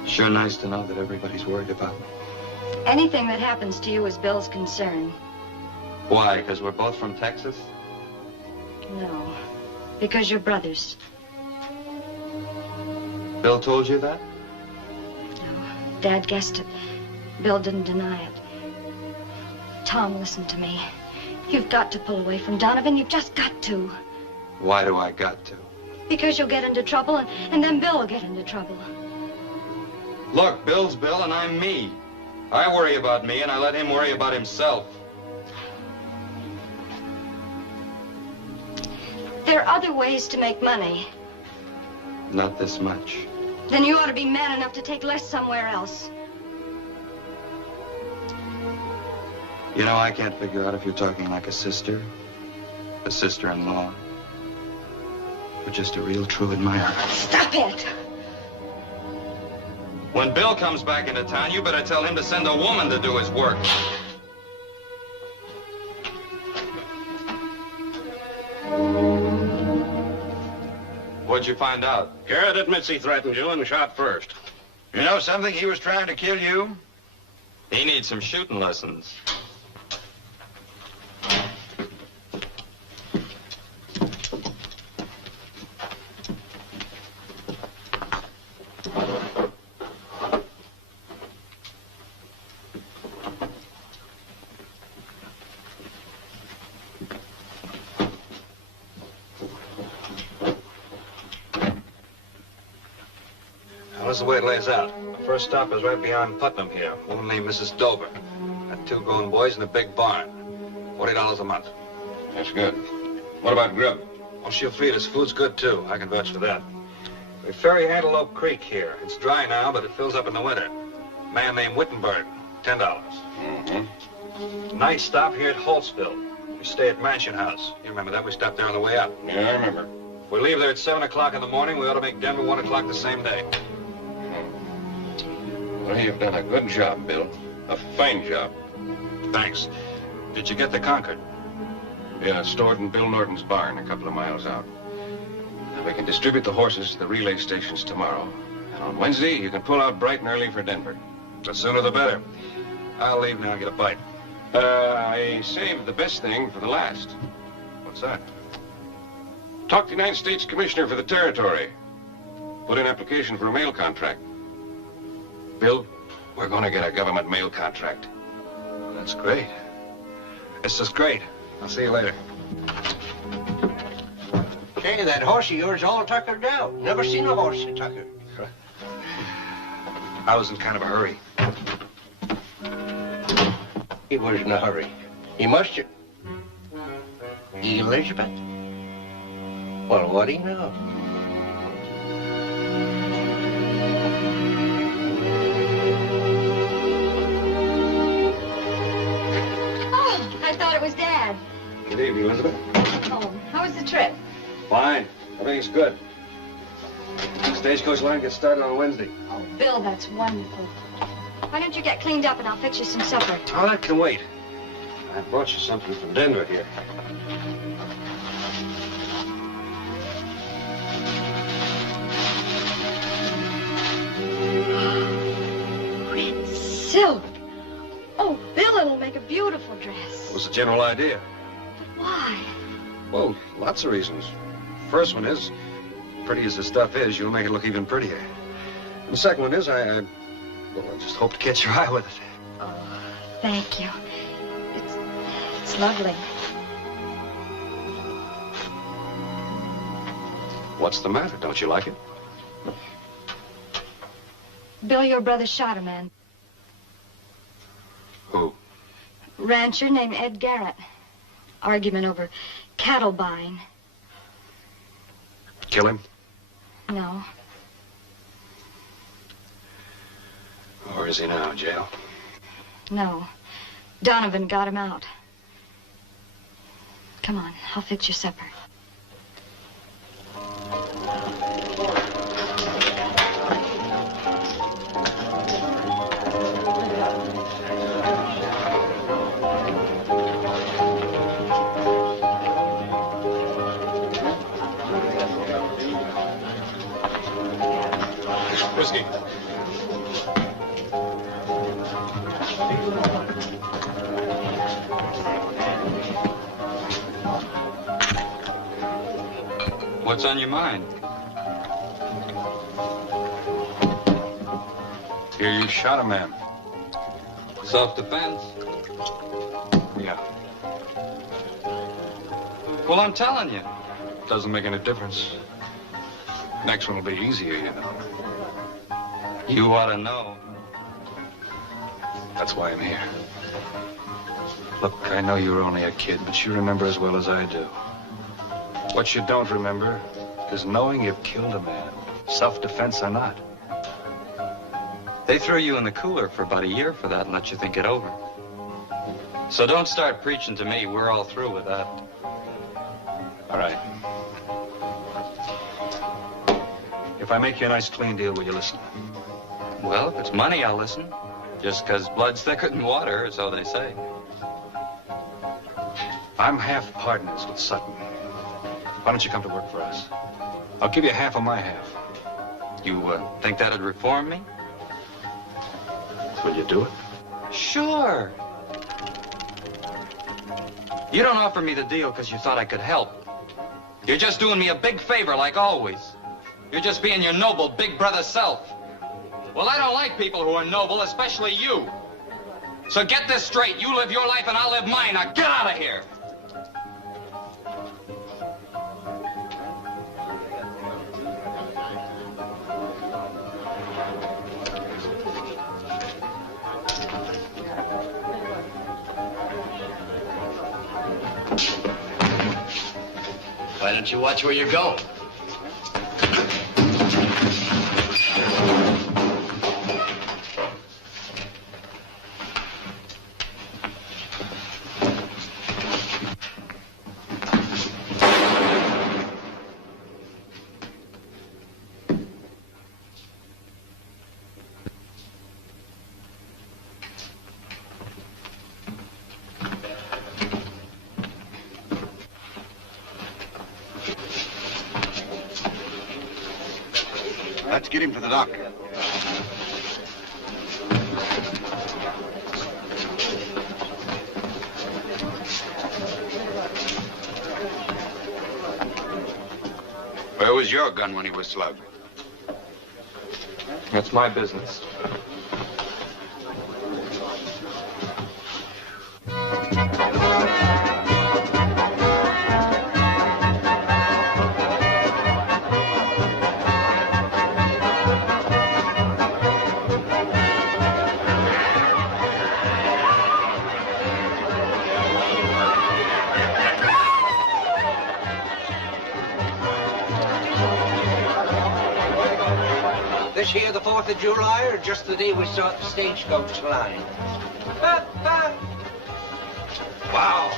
Sure nice to know that everybody's worried about me. Anything that happens to you is Bill's concern. Why? Because we're both from Texas? No, because you're brothers. Bill told you that? No, Dad guessed it. Bill didn't deny it. Tom, listen to me. You've got to pull away from Donovan. You've just got to. Why do I got to? Because you'll get into trouble, and then Bill will get into trouble. Look, Bill's Bill and I'm me. I worry about me and I let him worry about himself. There are other ways to make money. Not this much. Then you ought to be man enough to take less somewhere else. You know, I can't figure out if you're talking like a sister-in-law, or just a real true admirer. Stop it! When Bill comes back into town, you better tell him to send a woman to do his work. What'd you find out? Garrett admits he threatened you and shot first. You know something? He was trying to kill you. He needs some shooting lessons. This is the way it lays out. The first stop is right beyond Putnam here. A woman named Mrs. Dover. Got 2 grown boys in a big barn. $40 a month. That's good. What about grub? Well, she'll feed us. Food's good, too. I can vouch for that. We ferry Antelope Creek here. It's dry now, but it fills up in the winter. A man named Wittenberg, $10. Mm-hmm. Night stop here at Holtzville. We stay at Mansion House. You remember that? We stopped there on the way up. Yeah, I remember. If we leave there at 7 o'clock in the morning, we ought to make Denver 1 o'clock the same day. Well, you've done a good job, Bill. A fine job. Thanks. Did you get the Concord? Yeah, it's stored in Bill Norton's barn a couple of miles out. Now, we can distribute the horses to the relay stations tomorrow. And on Wednesday, you can pull out bright and early for Denver. The sooner the better. I'll leave now and get a bite. I saved the best thing for the last. What's that? Talk to the United States Commissioner for the Territory. Put in application for a mail contract. Bill, we're going to get a government mail contract. That's great. This is great. I'll see you later. Say, that horse of yours all tuckered out. Never seen a horse so tuckered. I was in kind of a hurry. He was in a hurry. He must have... Elizabeth? Well, what do you know? I thought it was Dad. Good evening, Elizabeth. Oh, how was the trip? Fine. Everything's good. Stagecoach line gets started on Wednesday. Oh, Bill, that's wonderful. Why don't you get cleaned up and I'll fix you some supper? Oh, that can wait. I brought you something from Denver here. Red silk. Oh, Bill, it'll make a beautiful dress. It was the general idea. But why? Well, lots of reasons. First one is, pretty as the stuff is, you'll make it look even prettier. And the second one is, I just hope to catch your eye with it. Oh, thank you. It's lovely. What's the matter? Don't you like it? Bill, your brother shot a man. Who? Rancher named Ed Garrett. Argument over cattle buying. Kill him? No. Where is he now? Jail? No. Donovan got him out. Come on, I'll fix your supper. Whiskey. What's on your mind? Here, you shot a man. Self-defense? Yeah. Well, I'm telling you. Doesn't make any difference. Next one will be easier, you know. You ought to know. That's why I'm here. Look, I know you were only a kid, but you remember as well as I do. What you don't remember is knowing you've killed a man, self-defense or not. They threw you in the cooler for about a year for that and let you think it over. So don't start preaching to me. We're all through with that. All right. If I make you a nice clean deal, will you listen? Well, if it's money, I'll listen. Just 'cause blood's thicker than water, so they say. I'm half partners with Sutton. Why don't you come to work for us? I'll give you half of my half. You think that'd reform me? Will you do it? Sure. You don't offer me the deal because you thought I could help. You're just doing me a big favor like always. You're just being your noble big brother self. Well, I don't like people who are noble, especially you. So get this straight. You live your life and I'll live mine. Now get out of here. Why don't you watch where you're going? Let's get him to the doctor. Where was your gun when he was slugged? That's my business. This here the 4th of July, or just the day we start the stagecoach line? Wow.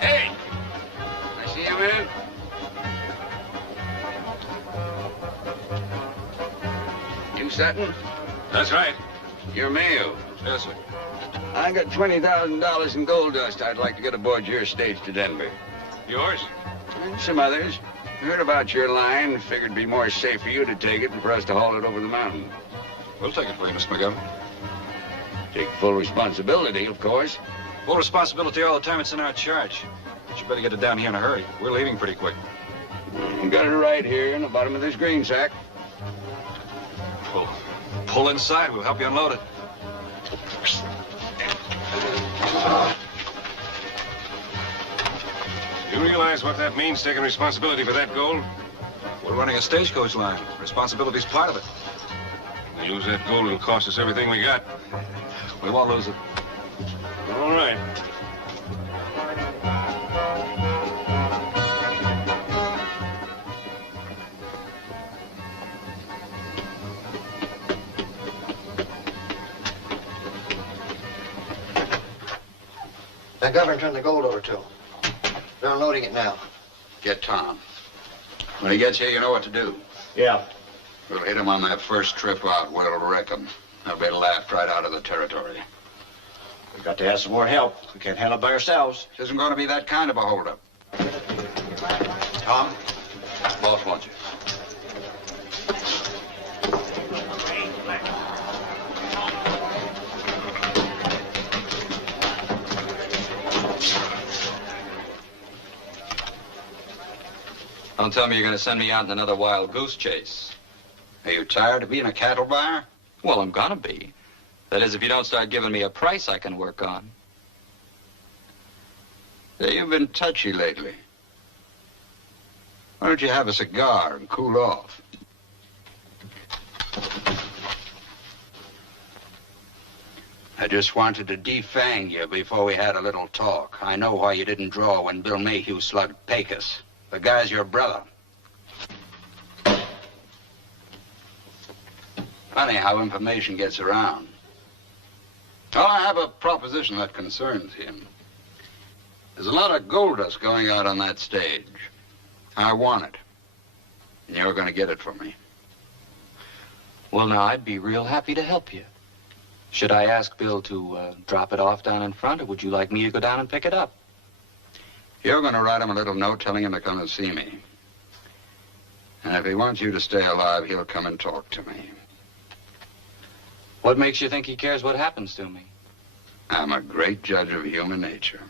Hey! I see you in. You Sutton? That's right. Your mail. Yes, sir. I got $20,000 in gold dust I'd like to get aboard your stage to Denver. Yours? And some others. Heard about your line. Figured it'd be more safe for you to take it than for us to haul it over the mountain. We'll take it for you, Mr. McGovern. Take full responsibility, of course. Full responsibility all the time it's in our charge. But you better get it down here in a hurry. We're leaving pretty quick. You got it right here in the bottom of this green sack. Well, pull inside. We'll help you unload it. You realize what that means, taking responsibility for that gold? We're running a stagecoach line. Responsibility's part of it. We lose that gold, it'll cost us everything we got. We won't lose it. All right. The governor turned the gold over to him. They're unloading it now. Get Tom. When he gets here, you know what to do. Yeah. We'll hit him on that first trip out where it'll wreck him. They'll be laughed right out of the territory. We've got to have some more help. We can't handle it by ourselves. It isn't going to be that kind of a holdup. Tom, boss wants you. Don't tell me you're going to send me out in another wild goose chase. Are you tired of being a cattle buyer? Well, I'm gonna be. That is, if you don't start giving me a price I can work on. Yeah, you've been touchy lately. Why don't you have a cigar and cool off? I just wanted to defang you before we had a little talk. I know why you didn't draw when Bill Mayhew slugged Pecos. The guy's your brother. Funny how information gets around. Well, I have a proposition that concerns him. There's a lot of gold dust going out on that stage. I want it. And you're going to get it for me. Well, now, I'd be real happy to help you. Should I ask Bill to drop it off down in front, or would you like me to go down and pick it up? You're going to write him a little note telling him to come and see me. And if he wants you to stay alive, he'll come and talk to me. What makes you think he cares what happens to me? I'm a great judge of human nature.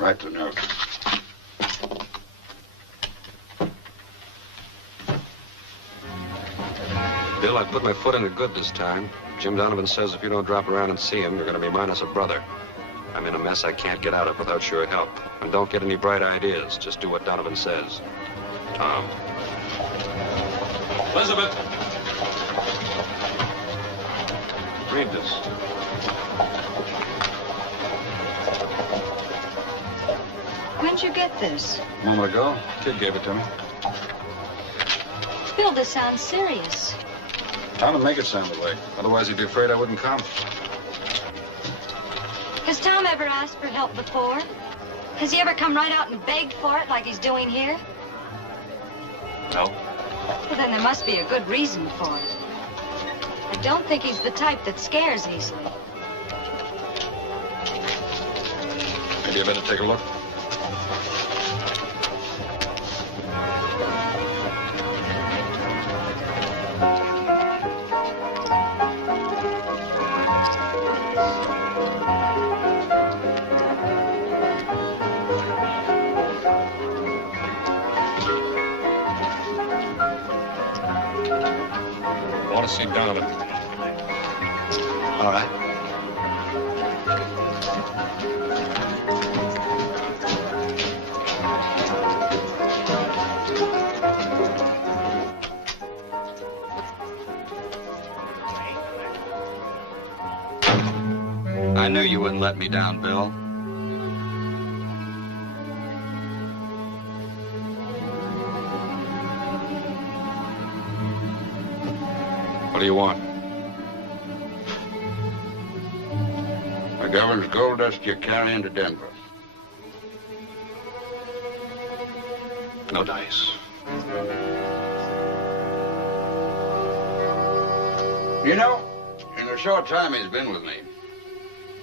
Write the note. Bill, I put my foot in it good this time. Jim Donovan says if you don't drop around and see him, you're going to be minus a brother. I'm in a mess I can't get out of without your help. And don't get any bright ideas. Just do what Donovan says. Tom. Elizabeth. Read this. When'd you get this? A moment ago, kid gave it to me. Bill, this sounds serious. Tom would make it sound that way. Otherwise, he'd be afraid I wouldn't come. Has Tom ever asked for help before? Has he ever come right out and begged for it like he's doing here? No. Well, then there must be a good reason for it. I don't think he's the type that scares easily. Maybe you better take a look. I want to see Donovan. All right. I knew you wouldn't let me down, Bill. What do you want? The governor's gold dust you're carrying to Denver. No dice. You know, in the short time he's been with me,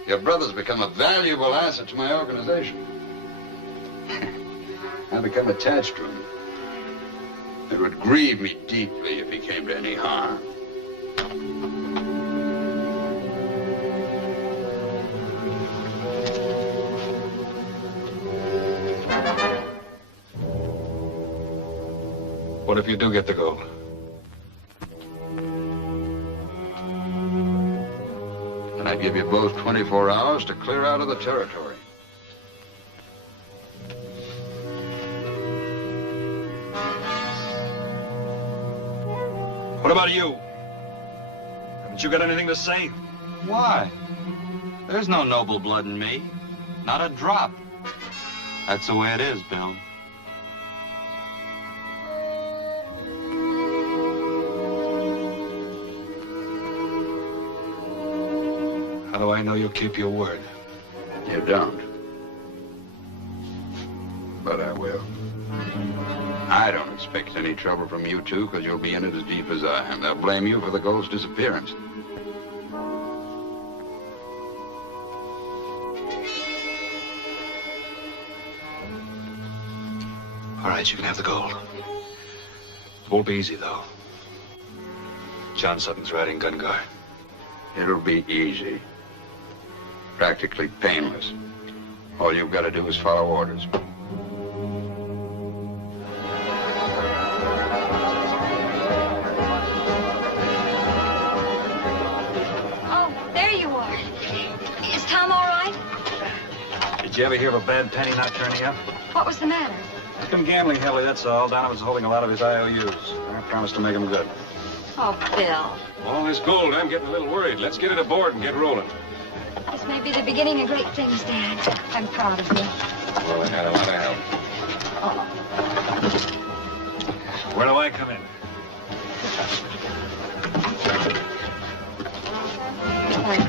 your brother's become a valuable asset to my organization. I've become attached to him. It would grieve me deeply if he came to any harm. What if you do get the gold? And I give you both 24 hours to clear out of the territory. What about you? Haven't you got anything to say? Why? There's no noble blood in me. Not a drop. That's the way it is, Bill. How do I know you'll keep your word? You don't. But I will. I don't expect any trouble from you two, because you'll be in it as deep as I am. They'll blame you for the gold's disappearance. All right, you can have the gold. It won't be easy, though. John Sutton's riding gun guard. It'll be easy. Practically painless. All you've got to do is follow orders. you ever hear of a bad penny not turning up? What was the matter? He's been gambling heavily, that's all. Donovan's holding a lot of his IOUs. I promised to make him good. Oh, Bill. All this gold, I'm getting a little worried. Let's get it aboard and get rolling. This may be the beginning of great things, Dad. I'm proud of you. Well, I had a lot of help. Where do I come in? Thanks.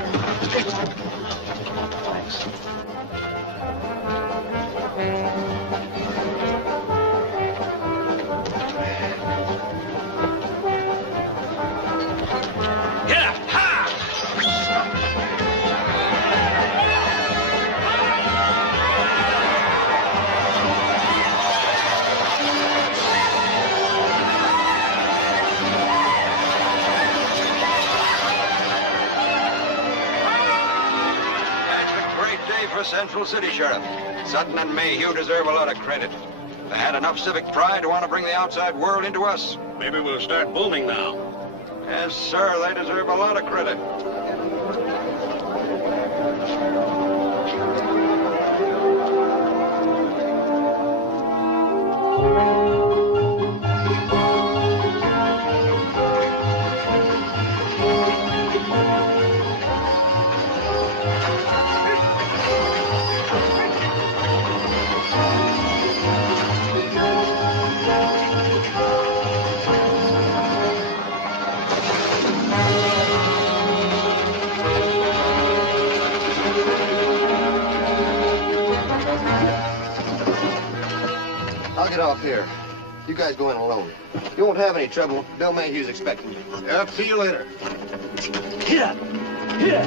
For Central City, Sheriff. Sutton and Mayhew deserve a lot of credit. They had enough civic pride to want to bring the outside world into us. Maybe we'll start booming now. Yes, sir, they deserve a lot of credit. I'll get off here. You guys go in alone. You won't have any trouble. Bill Mayhew's expecting you. Yeah, see you later. Hit up! Hit up!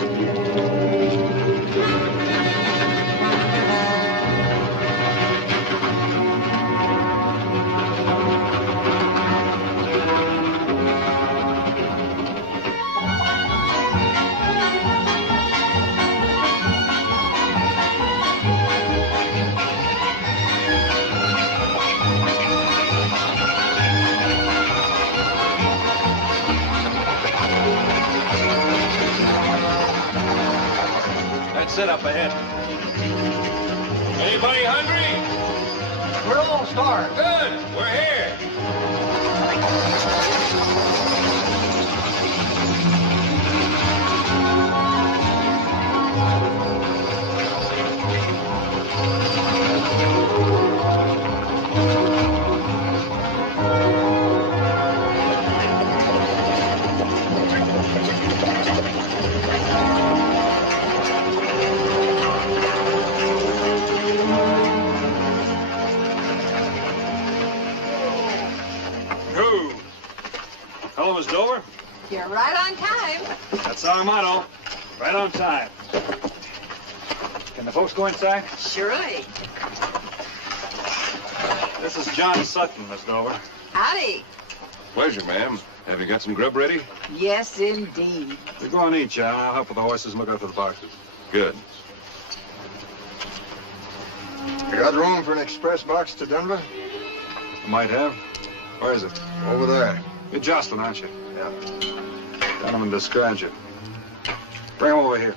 Set up ahead. Anybody hungry? We're all starved. Good. We're here. Hello, Miss Dover. You're right on time. That's our motto. Right on time. Can the folks go inside? Surely. This is John Sutton, Miss Dover. Howdy. Pleasure, ma'am. Have you got some grub ready? Yes, indeed. You go on, eat, John. I'll help with the horses and look out for the boxes. Good. You got room for an express box to Denver? I might have. Where is it? Over there. You're Jocelyn, aren't you? Yeah. Donovan described you. Bring him over here.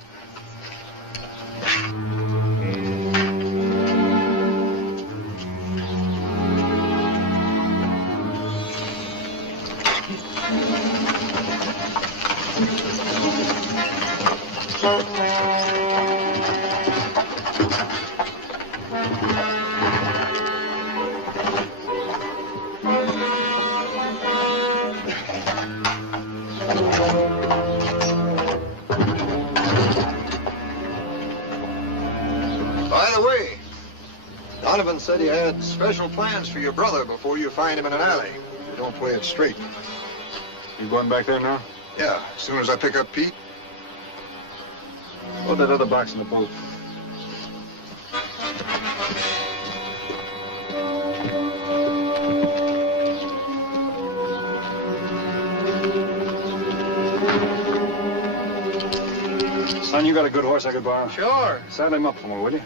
By the way, Donovan said he had special plans for your brother before you find him in an alley. You don't play it straight. You going back there now? Yeah, as soon as I pick up Pete. Load that other box in the boat. Son, you got a good horse I could borrow? Sure. Saddle him up for me, will you?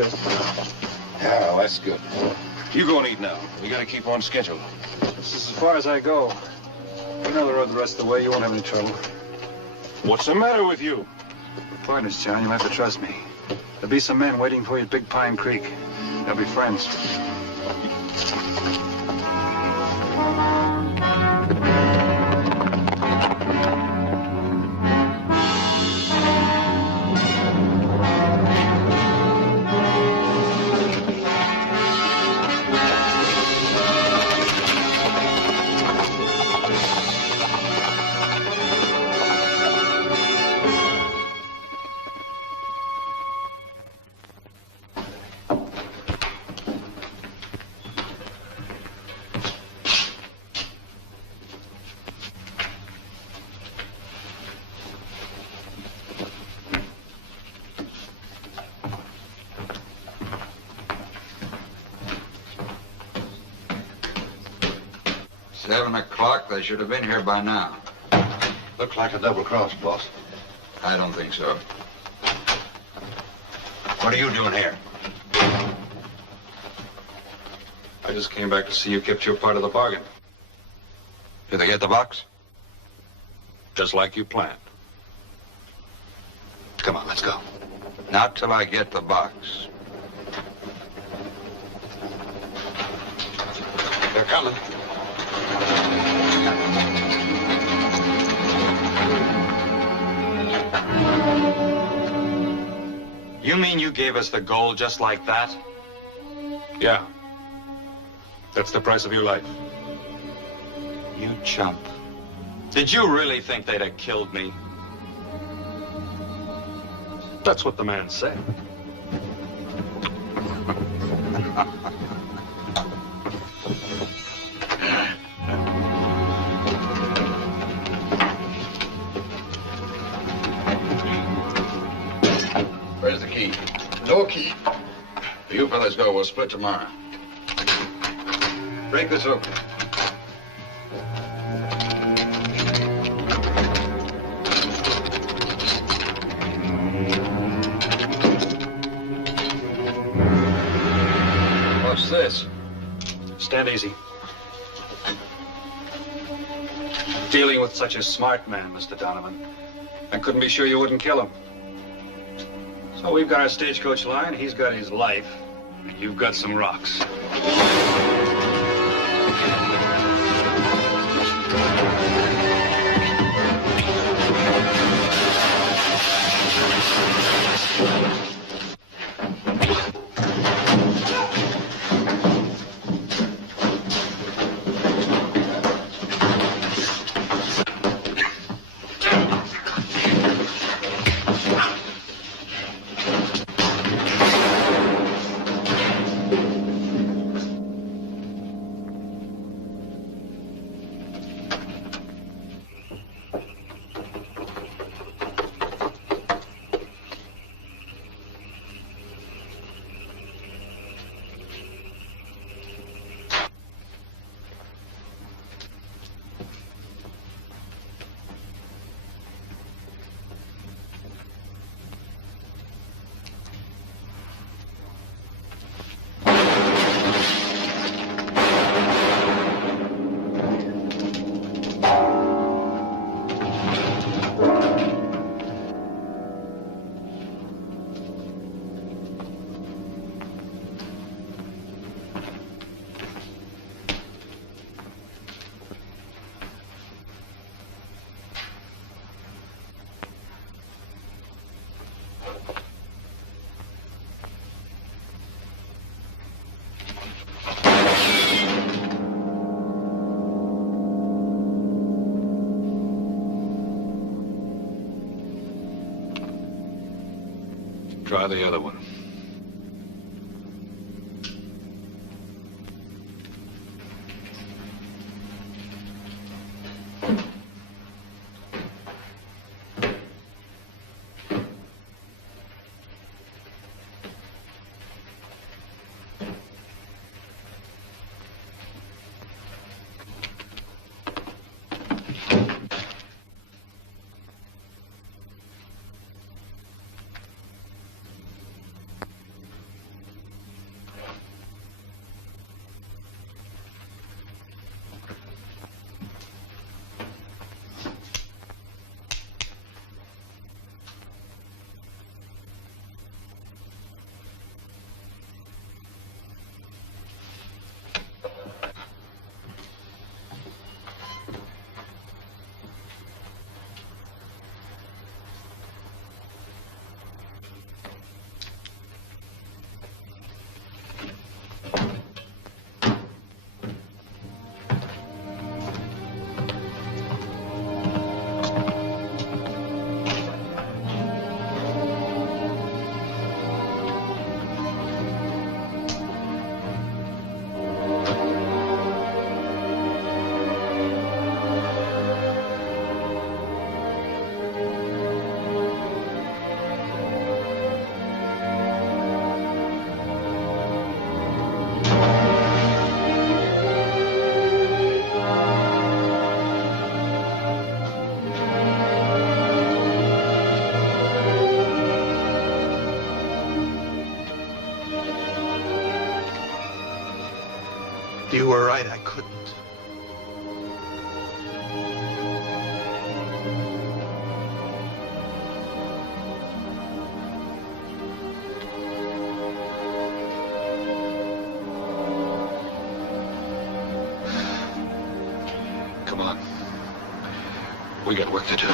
it is. Yeah, well, that's good. You go and eat now. We gotta keep on schedule. This is as far as I go. You know the road the rest of the way. You won't have any trouble. What's the matter with you? We're partners, John. You'll have to trust me. There'll be some men waiting for you at Big Pine Creek. They'll be friends. They should have been here by now. Looked like a double cross, boss. I don't think so. What are you doing here? I just came back to see you kept your part of the bargain. Did they get the box? Just like you planned. Come on, let's go. Not till I get the box. They're coming. You mean you gave us the gold just like that? Yeah. That's the price of your life. You chump. Did you really think they'd have killed me? That's what the man said. Where's the key? No key. You fellas go. We'll split tomorrow. Break this open. What's this? Stand easy. Dealing with such a smart man, Mr. Donovan. I couldn't be sure you wouldn't kill him. So we've got our stagecoach line, he's got his life, and you've got some rocks. Try the other one. You were right, I couldn't. Come on. We got work to do.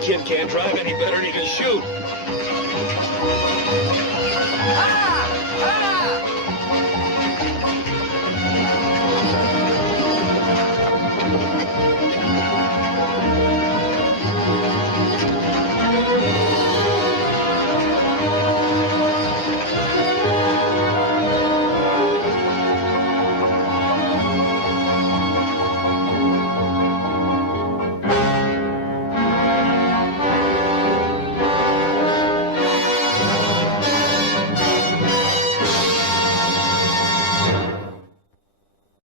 Kid can't drive any better than he can shoot. Ah!